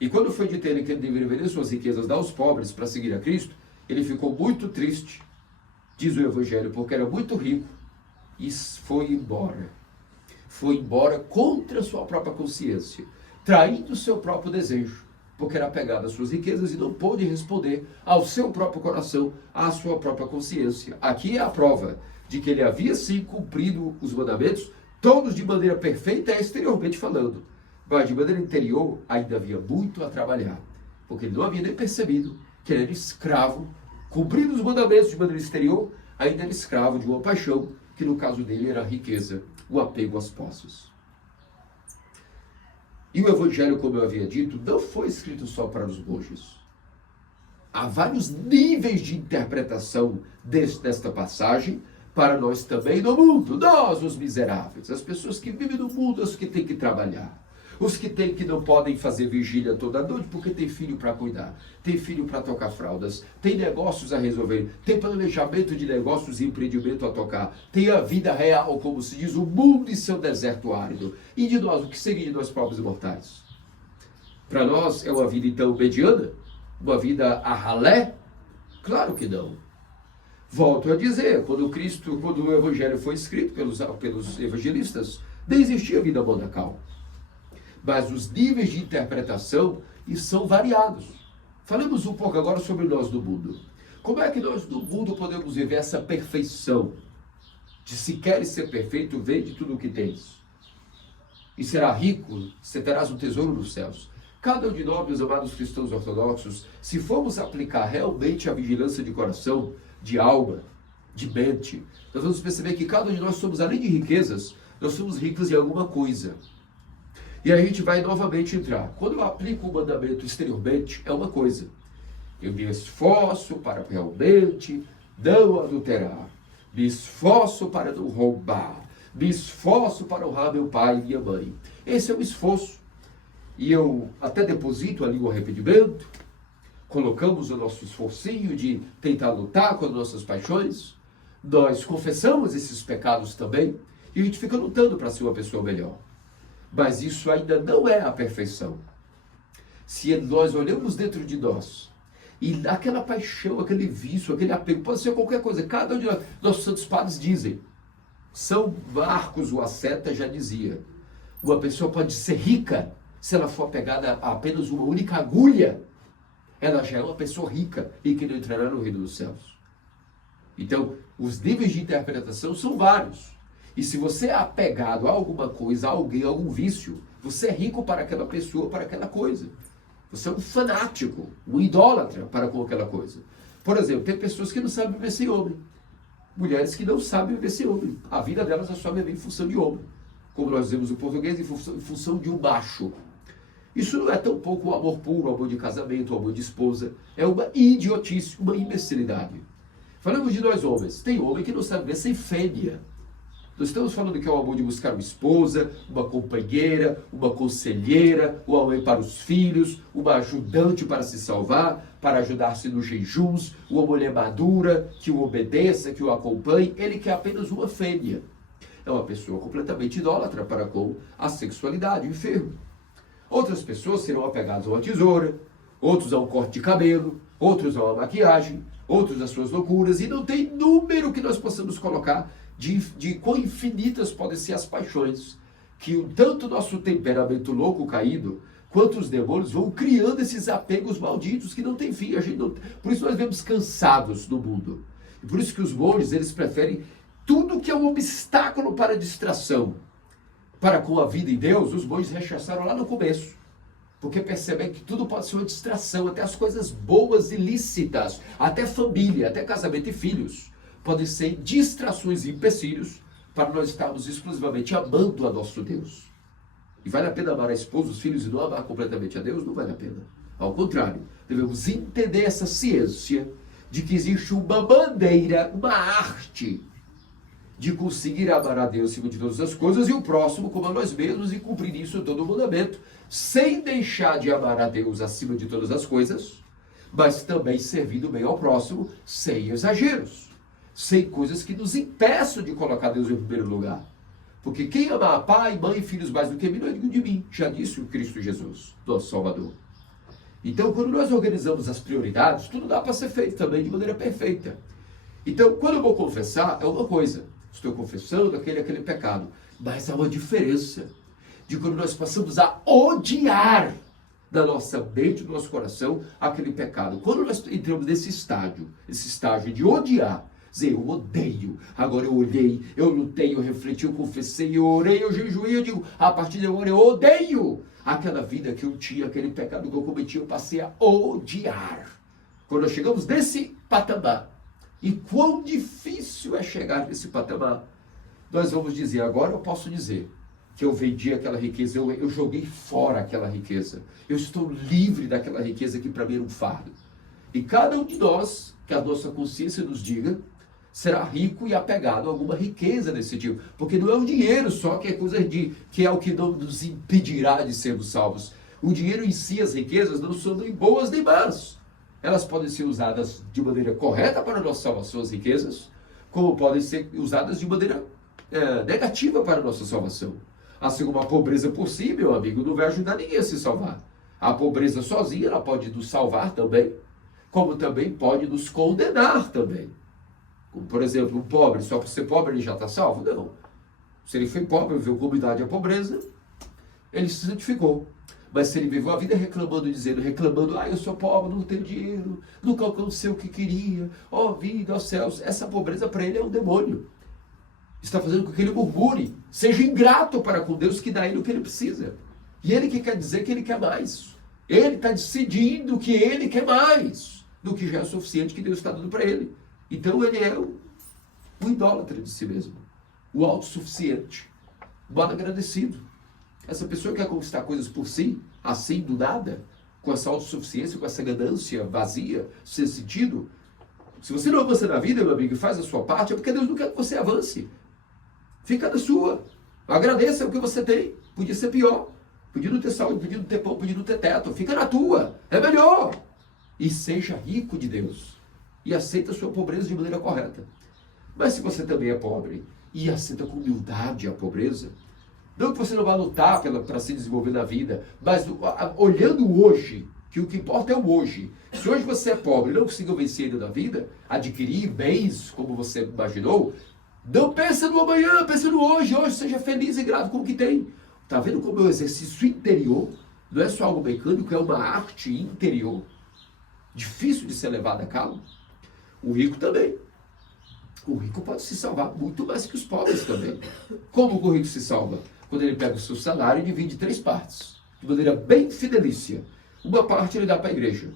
E quando foi dito a ele que ele deveria vender suas riquezas, dar aos pobres para seguir a Cristo, ele ficou muito triste, diz o Evangelho, porque era muito rico e foi embora. Foi embora contra a sua própria consciência, traindo o seu próprio desejo, porque era apegado às suas riquezas e não pôde responder ao seu próprio coração, à sua própria consciência. Aqui é a prova de que ele havia sim cumprido os mandamentos, todos de maneira perfeita, exteriormente falando. Mas de maneira interior ainda havia muito a trabalhar, porque ele não havia nem percebido que ele era escravo, cumprindo os mandamentos de maneira exterior, ainda era escravo de uma paixão, que no caso dele era a riqueza, o apego às posses. E o Evangelho, como eu havia dito, não foi escrito só para os monges. Há vários níveis de interpretação desta passagem para nós também no mundo. Nós, os miseráveis, as pessoas que vivem no mundo, as que têm que trabalhar. Os que não podem fazer vigília toda noite porque tem filho para cuidar, tem filho para tocar fraldas, tem negócios a resolver, tem planejamento de negócios e empreendimento a tocar, tem a vida real, como se diz, o mundo e seu deserto árido. E de nós, o que seria de nós pobres mortais? Para nós é uma vida então mediana? Uma vida a ralé? Claro que não. Volto a dizer, quando o Evangelho foi escrito pelos evangelistas, não existia vida monacal. Mas os níveis de interpretação são variados. Falemos um pouco agora sobre nós do mundo. Como é que nós do mundo podemos viver essa perfeição? De se queres ser perfeito, vende tudo o que tens. E será rico, você terás um tesouro nos céus. Cada um de nós, meus amados cristãos ortodoxos, se formos aplicar realmente a vigilância de coração, de alma, de mente, nós vamos perceber que cada um de nós somos, além de riquezas, nós somos ricos em alguma coisa. E aí a gente vai novamente entrar. Quando eu aplico o mandamento exteriormente, é uma coisa. Eu me esforço para realmente não adulterar. Me esforço para não roubar. Me esforço para honrar meu pai e minha mãe. Esse é o esforço. E eu até deposito ali o arrependimento. Colocamos o nosso esforcinho de tentar lutar com as nossas paixões. Nós confessamos esses pecados também. E a gente fica lutando para ser uma pessoa melhor. Mas isso ainda não é a perfeição. Se nós olhamos dentro de nós, e aquela paixão, aquele vício, aquele apego, pode ser qualquer coisa, cada um de nós, nossos santos padres dizem, São Marcos, o asceta, já dizia, uma pessoa pode ser rica, se ela for apegada a apenas uma única agulha, ela já é uma pessoa rica e que não entrará no reino dos céus. Então, os níveis de interpretação são vários. E se você é apegado a alguma coisa, a alguém, a algum vício, você é rico para aquela pessoa, para aquela coisa. Você é um fanático, um idólatra para com aquela coisa. Por exemplo, tem pessoas que não sabem viver sem homem. Mulheres que não sabem viver sem homem. A vida delas é só viver em função de homem. Como nós dizemos no português, em função de um macho. Isso não é tão pouco o amor puro, o amor de casamento, o amor de esposa. É uma idiotice, uma imbecilidade. Falamos de nós homens. Tem homem que não sabe viver sem fêmea. Nós estamos falando que é o amor de buscar uma esposa, uma companheira, uma conselheira, o amor para os filhos, uma ajudante para se salvar, para ajudar-se nos jejuns, uma mulher madura, que o obedeça, que o acompanhe. Ele quer apenas uma fêmea. É uma pessoa completamente idólatra para com a sexualidade, o enfermo. Outras pessoas serão apegadas a uma tesoura, outros a um corte de cabelo, outros a uma maquiagem, outros às suas loucuras, e não tem número que nós possamos colocar de quão infinitas podem ser as paixões, que tanto o nosso temperamento louco caído, quanto os demônios vão criando esses apegos malditos que não tem fim. Por isso nós vemos cansados no mundo. E por isso que os monges, eles preferem tudo que é um obstáculo para a distração, para com a vida em Deus. Os monges rechaçaram lá no começo, porque percebem que tudo pode ser uma distração, até as coisas boas e lícitas, até família, até casamento e filhos, podem ser distrações e empecilhos para nós estarmos exclusivamente amando a nosso Deus. E vale a pena amar a esposa, os filhos e não amar completamente a Deus? Não vale a pena. Ao contrário, devemos entender essa ciência de que existe uma maneira, uma arte de conseguir amar a Deus acima de todas as coisas e o próximo como a nós mesmos e cumprir isso todo o mandamento, sem deixar de amar a Deus acima de todas as coisas, mas também servindo bem ao próximo, sem exageros, sem coisas que nos impeçam de colocar Deus em primeiro lugar. Porque quem ama pai, mãe e filhos mais do que mim não é digno de mim, já disse o Cristo Jesus, nosso Salvador. Então, quando nós organizamos as prioridades, tudo dá para ser feito também de maneira perfeita. Então, quando eu vou confessar, é uma coisa. Estou confessando aquele pecado. Mas há uma diferença de quando nós passamos a odiar da nossa mente, do nosso coração, aquele pecado. Quando nós entramos nesse estágio de odiar, dizer, eu odeio, agora eu olhei, eu lutei, eu refleti, eu confessei, eu orei, eu jejuei, eu digo, a partir de agora eu odeio aquela vida que eu tinha, aquele pecado que eu cometi, eu passei a odiar. Quando nós chegamos nesse patamar, e quão difícil é chegar nesse patamar, nós vamos dizer, agora eu posso dizer que eu vendi aquela riqueza, eu joguei fora aquela riqueza, eu estou livre daquela riqueza que para mim era um fardo. E cada um de nós, que a nossa consciência nos diga, será rico e apegado a alguma riqueza desse tipo. Porque não é o dinheiro só que é coisa que é o que não nos impedirá de sermos salvos. O dinheiro em si, as riquezas, não são nem boas nem más. Elas podem ser usadas de maneira correta para a nossa salvação, as riquezas, como podem ser usadas de maneira negativa para a nossa salvação. Assim como a pobreza por si, meu amigo, não vai ajudar ninguém a se salvar. A pobreza sozinha, ela pode nos salvar também, como também pode nos condenar também. Como, por exemplo, um pobre, só por ser pobre ele já está salvo? Não. Se ele foi pobre, viveu com humildade a pobreza, ele se santificou. Mas se ele viveu a vida reclamando, eu sou pobre, não tenho dinheiro, nunca alcancei o que queria, ó vida, ó céus, essa pobreza para ele é um demônio. Está fazendo com que ele murmure, seja ingrato para com Deus que dá ele o que ele precisa. E ele que quer dizer que ele quer mais. Ele está decidindo que ele quer mais do que já é o suficiente que Deus está dando para ele. Então ele é o idólatra de si mesmo, o autossuficiente, o mal agradecido. Essa pessoa que quer conquistar coisas por si, assim do nada, com essa autossuficiência, com essa ganância vazia, sem sentido. Se você não avança na vida, meu amigo, e faz a sua parte, é porque Deus não quer que você avance. Fica na sua. Agradeça o que você tem. Podia ser pior. Podia não ter saúde, podia não ter pão, podia não ter teto. Fica na tua. É melhor. E seja rico de Deus. E aceita a sua pobreza de maneira correta. Mas se você também é pobre e aceita com humildade a pobreza, não que você não vá lutar para se desenvolver na vida, mas olhando hoje, que o que importa é o hoje. Se hoje você é pobre e não conseguiu vencer ainda na vida, adquirir bens como você imaginou, não pensa no amanhã, pensa no hoje. Hoje seja feliz e grato com o que tem. Está vendo como é um exercício interior? Não é só algo mecânico, é uma arte interior. Difícil de ser levada a cabo. O rico também. O rico pode se salvar muito mais que os pobres também. Como o rico se salva? Quando ele pega o seu salário e divide em 3 partes. De maneira bem fidelícia. Uma parte ele dá para a igreja.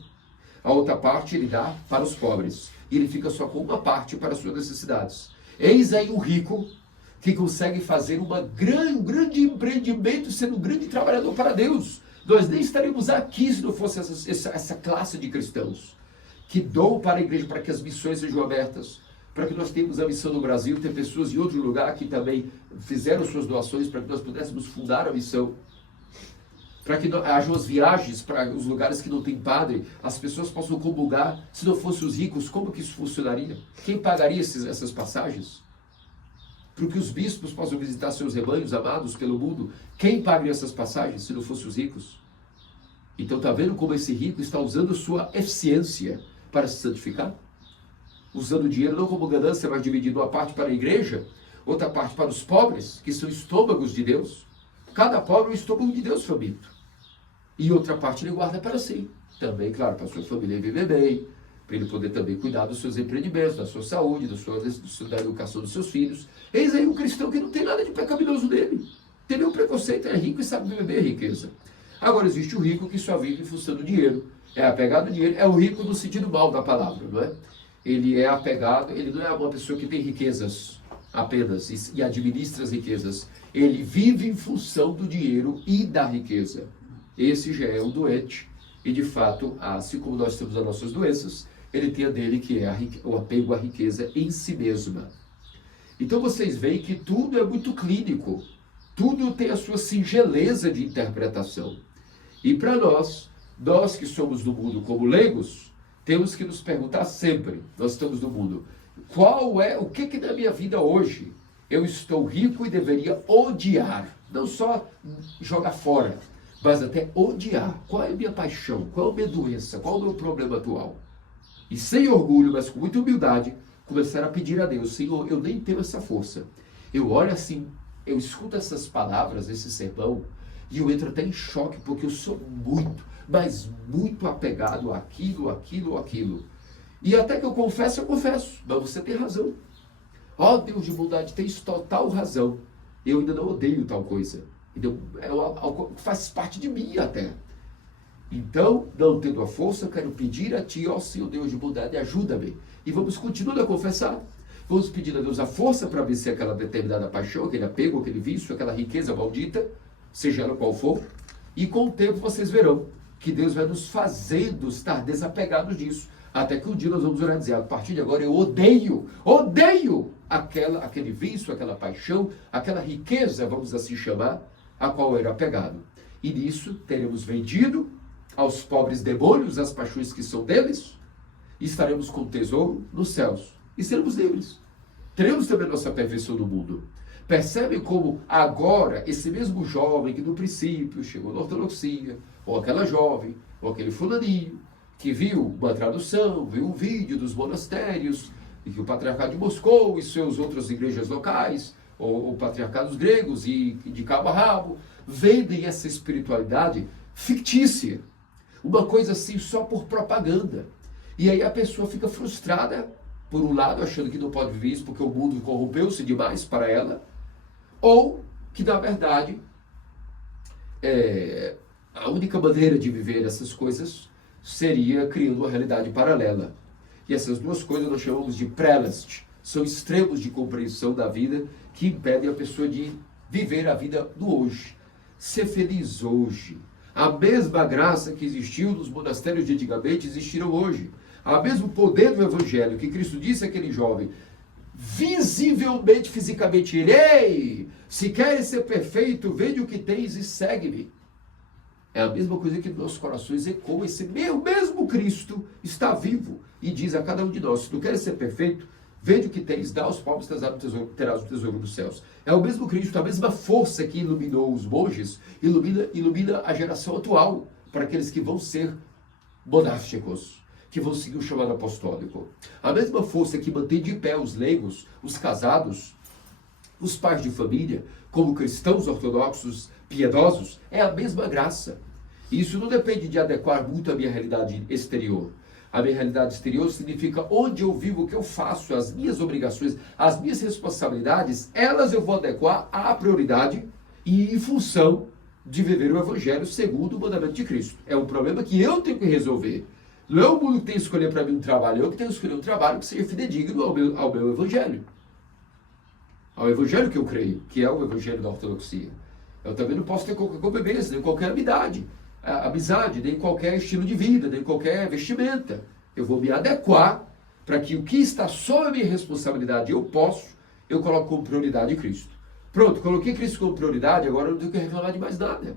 A outra parte ele dá para os pobres. E ele fica só com uma parte para as suas necessidades. Eis aí o rico que consegue fazer um grande empreendimento, sendo um grande trabalhador para Deus. Nós nem estaríamos aqui se não fosse essa classe de cristãos que doam para a igreja, para que as missões sejam abertas, para que nós tenhamos a missão no Brasil, ter pessoas em outro lugar que também fizeram suas doações, para que nós pudéssemos fundar a missão, para que hajam as viagens para os lugares que não tem padre, as pessoas possam comungar. Se não fossem os ricos, como que isso funcionaria? Quem pagaria essas passagens? Para que os bispos possam visitar seus rebanhos amados pelo mundo, quem pagaria essas passagens se não fossem os ricos? Então está vendo como esse rico está usando sua eficiência para se santificar? Usando o dinheiro não como ganância, mas dividindo uma parte para a igreja, outra parte para os pobres, que são estômagos de Deus. Cada pobre é um estômago de Deus faminto. E outra parte ele guarda para si. Também, claro, para a sua família viver bem, para ele poder também cuidar dos seus empreendimentos, da sua saúde, da educação dos seus filhos. Eis aí um cristão que não tem nada de pecaminoso nele. Tem nenhum preconceito, é rico e sabe viver bem a riqueza. Agora existe o rico que só vive em função do dinheiro. É apegado ao dinheiro, é o rico no sentido mal da palavra, não é? Ele é apegado, ele não é uma pessoa que tem riquezas apenas e administra as riquezas. Ele vive em função do dinheiro e da riqueza. Esse já é o doente. E de fato, assim como nós temos as nossas doenças, ele tem a dele, que é o apego à riqueza em si mesma. Então vocês veem que tudo é muito clínico. Tudo tem a sua singeleza de interpretação. E para nós que somos do mundo como leigos, temos que nos perguntar sempre, nós estamos no mundo, o que na minha vida hoje eu estou rico e deveria odiar, não só jogar fora, mas até odiar. Qual é a minha paixão? Qual é a minha doença? Qual é o meu problema atual? E sem orgulho, mas com muita humildade, começar a pedir a Deus: Senhor, eu nem tenho essa força. Eu olho assim, eu escuto essas palavras, esse sermão, e eu entro até em choque, porque eu sou muito, mas muito apegado àquilo. E até que eu confesso, mas você tem razão. Ó Deus de bondade, tens total razão. Eu ainda não odeio tal coisa. Então, faz parte de mim até. Então, não tendo a força, eu quero pedir a Ti, ó Senhor Deus de bondade, ajuda-me. E vamos continuando a confessar. Vamos pedir a Deus a força para vencer aquela determinada paixão, aquele apego, aquele vício, aquela riqueza maldita, seja ela qual for. E com o tempo vocês verão que Deus vai nos fazendo estar desapegados disso. Até que um dia nós vamos orar e dizer: a partir de agora eu odeio aquele vício, aquela paixão, aquela riqueza, vamos assim chamar, a qual eu era apegado. E nisso teremos vendido aos pobres demônios as paixões que são deles, e estaremos com tesouro nos céus. E seremos livres. Teremos também nossa perfeição no mundo. Percebem como agora esse mesmo jovem que no princípio chegou na ortodoxia, ou aquela jovem, ou aquele fulaninho, que viu uma tradução, viu um vídeo dos monastérios, e que o Patriarcado de Moscou e suas outras igrejas locais, ou patriarcados gregos e de cabo a rabo, vendem essa espiritualidade fictícia. Uma coisa assim só por propaganda. E aí a pessoa fica frustrada, por um lado, achando que não pode viver isso porque o mundo corrompeu-se demais para ela, ou que, na verdade, a única maneira de viver essas coisas seria criando uma realidade paralela. E essas duas coisas nós chamamos de prelest. São extremos de compreensão da vida que impedem a pessoa de viver a vida do hoje. Ser feliz hoje. A mesma graça que existiu nos monastérios de antigamente existiram hoje. O mesmo poder do Evangelho que Cristo disse àquele jovem, visivelmente, fisicamente: ei, se queres ser perfeito, vende o que tens e segue-me. É a mesma coisa que nos nossos corações ecoa. Esse mesmo Cristo está vivo e diz a cada um de nós: se tu queres ser perfeito, vende o que tens, dá aos pobres, terás o tesouro dos céus. É o mesmo Cristo, a mesma força que iluminou os monges, ilumina a geração atual, para aqueles que vão ser monásticos, que vão seguir o chamado apostólico. A mesma força que mantém de pé os leigos, os casados, os pais de família, como cristãos ortodoxos, piedosos, é a mesma graça. E isso não depende de adequar muito a minha realidade exterior. A minha realidade exterior significa onde eu vivo, o que eu faço, as minhas obrigações, as minhas responsabilidades, elas eu vou adequar à prioridade e em função de viver o Evangelho segundo o mandamento de Cristo. É um problema que eu tenho que resolver. Não é o mundo que tem que escolher para mim um trabalho, eu que tenho que escolher um trabalho que seja fidedigno ao meu Evangelho. Ao Evangelho que eu creio, que é o Evangelho da ortodoxia. Eu também não posso ter qualquer convivência, nem qualquer amizade, nem qualquer estilo de vida, nem qualquer vestimenta. Eu vou me adequar para que o que está sob a minha responsabilidade eu coloco como prioridade Cristo. Pronto, coloquei Cristo como prioridade, agora eu não tenho que reclamar de mais nada.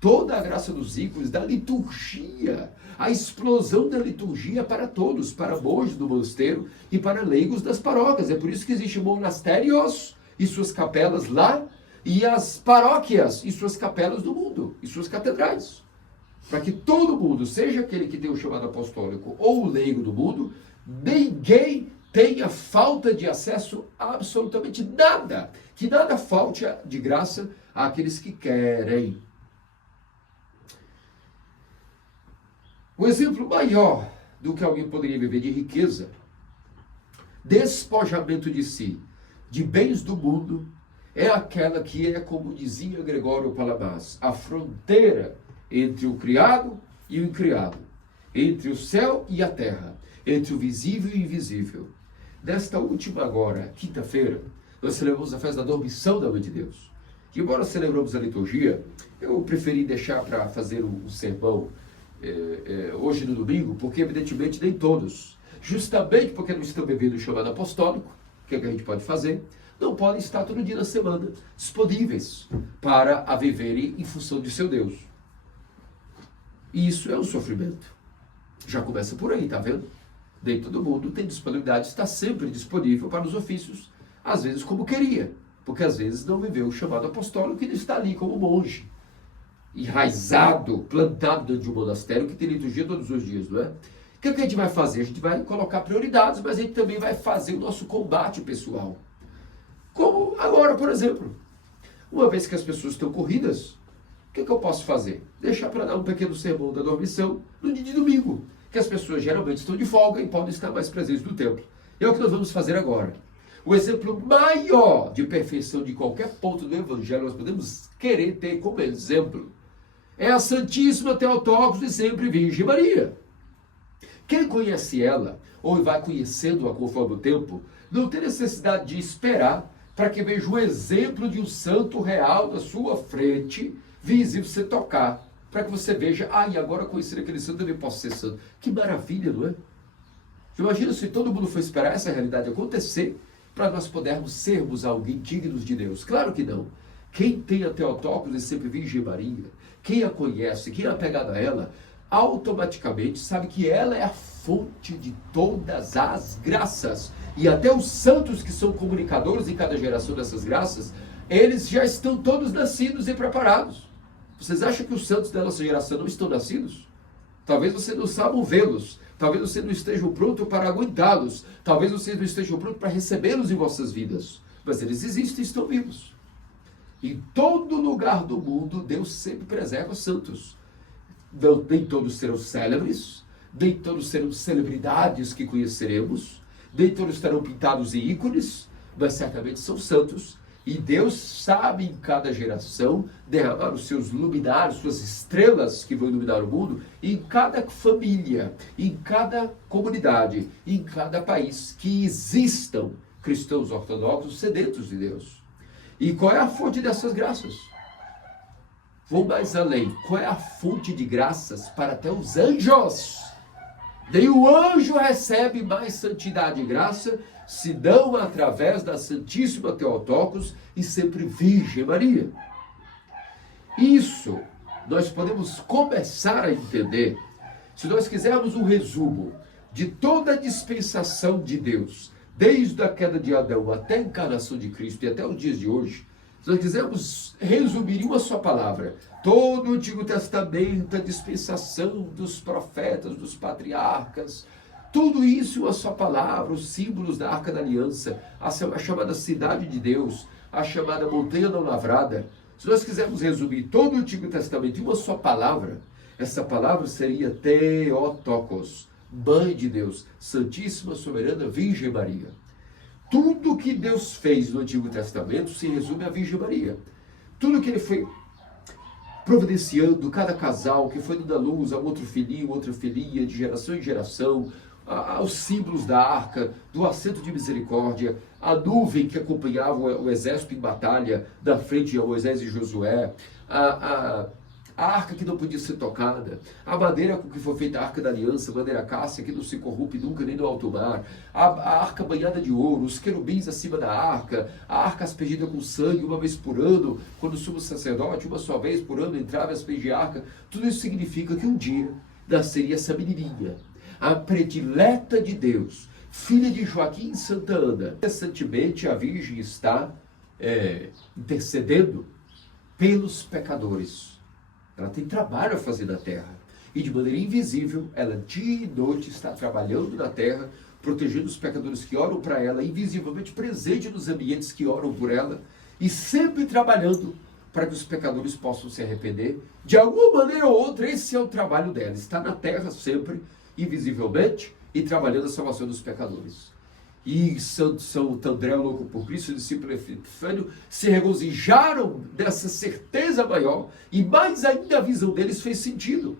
Toda a graça dos ícones, da liturgia, a explosão da liturgia para todos, para monges do mosteiro e para leigos das paróquias. É por isso que existem monastérios e suas capelas lá, e as paróquias e suas capelas do mundo, e suas catedrais. Para que todo mundo, seja aquele que tem o chamado apostólico ou o leigo do mundo, ninguém tenha falta de acesso a absolutamente nada. Que nada falte de graça àqueles que querem. O exemplo maior do que alguém poderia viver de riqueza, despojamento de si, de bens do mundo, é aquela que é, como dizia Gregório Palamas, a fronteira entre o criado e o incriado, entre o céu e a terra, entre o visível e o invisível. Desta última agora, quinta-feira, Nós celebramos a festa da dormição da Mãe de Deus. E embora celebramos a liturgia, eu preferi deixar para fazer um sermão hoje no domingo, porque evidentemente nem todos, justamente porque não estão vivendo o chamado apostólico, o que a gente pode fazer? Não podem estar todo dia na semana disponíveis para a viverem em função de seu Deus. E isso é um sofrimento. Já começa por aí, tá vendo? Nem todo mundo tem disponibilidade, está sempre disponível para os ofícios, às vezes como queria, porque às vezes não viveu o chamado apostólico e não está ali como monge, enraizado, plantado dentro de um monastério que tem liturgia todos os dias, não é? O que a gente vai fazer? A gente vai colocar prioridades, mas a gente também vai fazer o nosso combate pessoal. Como agora, por exemplo. Uma vez que as pessoas estão corridas, o que eu posso fazer? Deixar para dar um pequeno sermão da dormição no dia de domingo, que as pessoas geralmente estão de folga e podem estar mais presentes no templo. É o que nós vamos fazer agora. O exemplo maior de perfeição de qualquer ponto do Evangelho nós podemos querer ter como exemplo é a Santíssima Theotokos e sempre Virgem Maria. Quem conhece ela, ou vai conhecendo-a conforme o tempo, não tem necessidade de esperar para que veja o exemplo de um santo real na sua frente, visível você tocar, para que você veja, e agora conhecer aquele santo, eu também posso ser santo. Que maravilha, não é? Imagina se todo mundo for esperar essa realidade acontecer, para nós podermos sermos alguém dignos de Deus. Claro que não. Quem tem a Theotokos e sempre Virgem Maria, quem a conhece, quem é apegado a ela, automaticamente sabe que ela é a fonte de todas as graças. E até os santos que são comunicadores em cada geração dessas graças, eles já estão todos nascidos e preparados. Vocês acham que os santos da nossa geração não estão nascidos? Talvez você não saiba vê-los. Talvez você não esteja pronto para aguentá-los. Talvez vocês não estejam prontos para recebê-los em vossas vidas. Mas eles existem e estão vivos. Em todo lugar do mundo, Deus sempre preserva santos. Não, nem todos serão célebres, nem todos serão celebridades que conheceremos, nem todos estarão pintados em ícones, mas certamente são santos. E Deus sabe em cada geração derramar os seus luminares, suas estrelas que vão iluminar o mundo, em cada família, em cada comunidade, em cada país, que existam cristãos ortodoxos sedentos de Deus. E qual é a fonte dessas graças? Vou mais além. Qual é a fonte de graças para até os anjos? Nem o anjo recebe mais santidade e graça, senão através da Santíssima Theotokos e sempre Virgem Maria. Isso nós podemos começar a entender, se nós quisermos um resumo de toda a dispensação de Deus, desde a queda de Adão até a encarnação de Cristo e até os dias de hoje, se nós quisermos resumir em uma só palavra, todo o Antigo Testamento, a dispensação dos profetas, dos patriarcas, tudo isso em uma só palavra, os símbolos da Arca da Aliança, a chamada Cidade de Deus, a chamada Montanha Não Lavrada. Se nós quisermos resumir todo o Antigo Testamento em uma só palavra, essa palavra seria Theotokos, Mãe de Deus, Santíssima Soberana Virgem Maria. Tudo que Deus fez no Antigo Testamento se resume à Virgem Maria. Tudo que Ele foi providenciando, cada casal que foi dando à luz a outro filhinho, outra filhinha, de geração em geração, aos símbolos da arca, do assento de misericórdia, a nuvem que acompanhava o exército em batalha, da frente de Moisés e Josué, a arca que não podia ser tocada, a madeira com que foi feita a arca da aliança, madeira cássia que não se corrompe nunca nem no alto mar, a arca banhada de ouro, os querubins acima da arca, a arca aspergida com sangue uma vez por ano, quando o sumo sacerdote uma só vez por ano entrava e aspergia a arca. Tudo isso significa que um dia nasceria essa menininha, a predileta de Deus, filha de Joaquim e Santa Ana. Recentemente a Virgem está intercedendo pelos pecadores. Ela tem trabalho a fazer na terra. E de maneira invisível, ela dia e noite está trabalhando na terra, protegendo os pecadores que oram para ela, invisivelmente presente nos ambientes que oram por ela, e sempre trabalhando para que os pecadores possam se arrepender. De alguma maneira ou outra, esse é o trabalho dela. Está na terra sempre, invisivelmente, e trabalhando a salvação dos pecadores. E São André, o louco por Cristo, o discípulo Epifânio, se regozijaram dessa certeza maior, e mais ainda a visão deles fez sentido.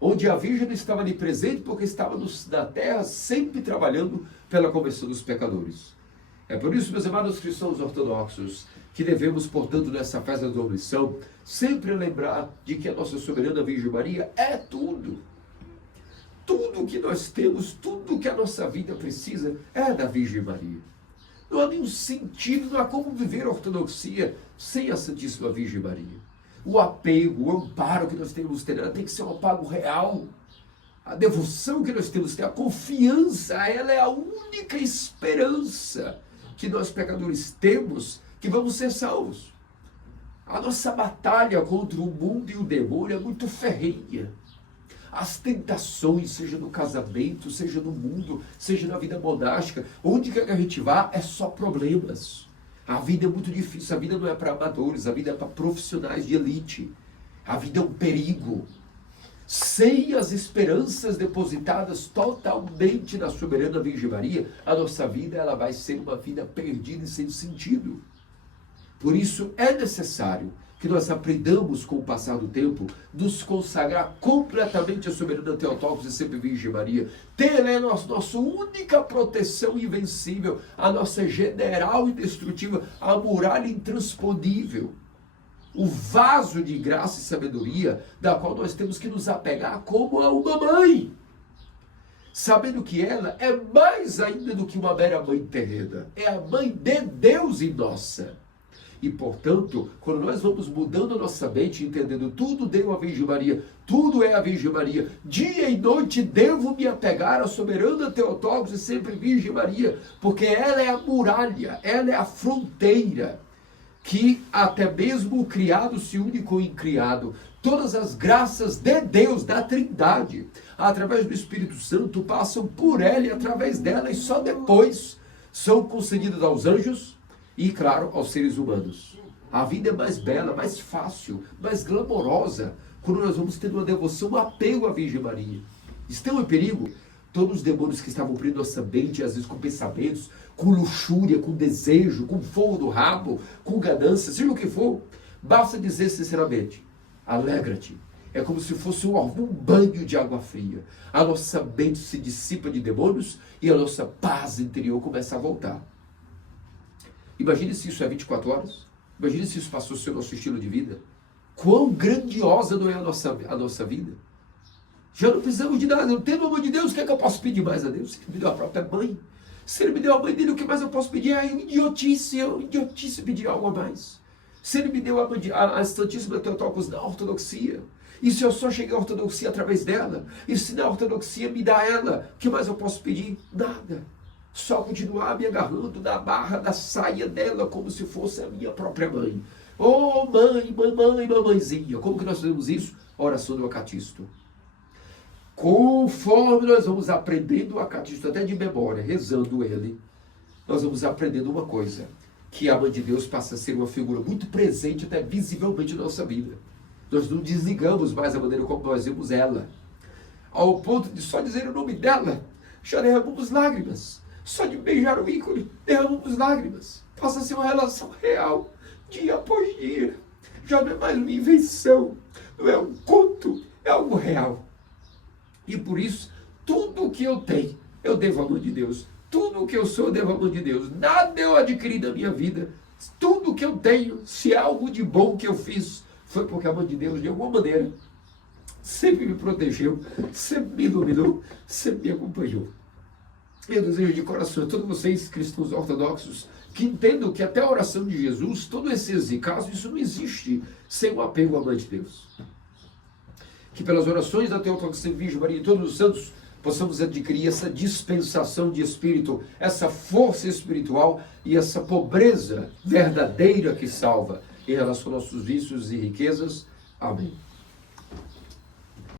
Onde a Virgem não estava ali presente, porque estava na terra sempre trabalhando pela conversão dos pecadores. É por isso, meus amados cristãos ortodoxos, que devemos, portanto, nessa festa da omissão, sempre lembrar de que a nossa soberana Virgem Maria é tudo. Tudo que nós temos, tudo que a nossa vida precisa é da Virgem Maria. Não há nenhum sentido, não há como viver a ortodoxia sem a Santíssima Virgem Maria. O apego, o amparo que nós temos que ter, ela tem que ser um amparo real. A devoção que nós temos que ter, a confiança, ela é a única esperança que nós pecadores temos que vamos ser salvos. A nossa batalha contra o mundo e o demônio é muito ferrenha. As tentações, seja no casamento, seja no mundo, seja na vida monástica, onde quer que a gente vá, é só problemas. A vida é muito difícil, a vida não é para amadores, a vida é para profissionais de elite. A vida é um perigo. Sem as esperanças depositadas totalmente na soberana Virgem Maria, a nossa vida ela vai ser uma vida perdida e sem sentido. Por isso é necessário que nós aprendamos com o passar do tempo, nos consagrar completamente à soberana Theotokos e sempre Virgem Maria. Ter a nossa única proteção invencível, a nossa general indestrutível, a muralha intransponível. O vaso de graça e sabedoria, da qual nós temos que nos apegar como a uma mãe. Sabendo que ela é mais ainda do que uma mera mãe terrena. É a mãe de Deus e nossa. E, portanto, quando nós vamos mudando a nossa mente, entendendo tudo deu a Virgem Maria, tudo é a Virgem Maria, dia e noite devo me apegar à soberana Theotokos e sempre Virgem Maria, porque ela é a muralha, ela é a fronteira, que até mesmo o criado se une com o incriado. Todas as graças de Deus, da Trindade, através do Espírito Santo, passam por ela e através dela, e só depois são concedidas aos anjos, e, claro, aos seres humanos. A vida é mais bela, mais fácil, mais glamourosa, quando nós vamos ter uma devoção, um apego à Virgem Maria. Estão em perigo todos os demônios que estavam presos nossa mente, às vezes com pensamentos, com luxúria, com desejo, com fogo do rabo, com ganância, seja o que for. Basta dizer sinceramente, alegra-te. É como se fosse um banho de água fria. A nossa mente se dissipa de demônios e a nossa paz interior começa a voltar. Imagine se isso é 24 horas. Imagine se isso passou a ser o nosso estilo de vida. Quão grandiosa não é a nossa vida. Já não precisamos de nada. Eu tenho o amor de Deus, o que é que eu posso pedir mais a Deus? Se Ele me deu a própria mãe. Se Ele me deu a mãe dele, o que mais eu posso pedir? É idiotice pedir algo a mais. Se Ele me deu a Santíssima Theotokos na ortodoxia. E se eu só cheguei à ortodoxia através dela? E se na ortodoxia me dá ela, o que mais eu posso pedir? Nada. Só continuar me agarrando da barra da saia dela como se fosse a minha própria mãe. Oh, mãe, mamãezinha. Como que nós fazemos isso? Oração do Acatisto. Conforme nós vamos aprendendo o Acatisto, até de memória, rezando ele, nós vamos aprendendo uma coisa, que a Mãe de Deus passa a ser uma figura muito presente, até visivelmente na nossa vida. Nós não desligamos mais a maneira como nós vemos ela. Ao ponto de só dizer o nome dela, já derramamos lágrimas. Só de beijar o ícone, derramamos lágrimas. Passa a ser uma relação real, dia após dia. Já não é mais uma invenção, não é um conto, é algo real. E por isso, tudo o que eu tenho, eu devo à Mãe de Deus. Tudo o que eu sou, eu devo à Mãe de Deus. Nada eu adquiri na minha vida. Tudo o que eu tenho, se é algo de bom que eu fiz, foi porque a Mãe de Deus, de alguma maneira, sempre me protegeu, sempre me iluminou, sempre me acompanhou. Eu desejo de coração a todos vocês, cristãos ortodoxos, que entendam que até a oração de Jesus, todos esses casos, isso não existe sem o apego à Mãe de Deus. Que pelas orações da Theotokos Virgem Maria e todos os santos, possamos adquirir essa dispensação de espírito, essa força espiritual e essa pobreza verdadeira que salva em relação aos nossos vícios e riquezas. Amém.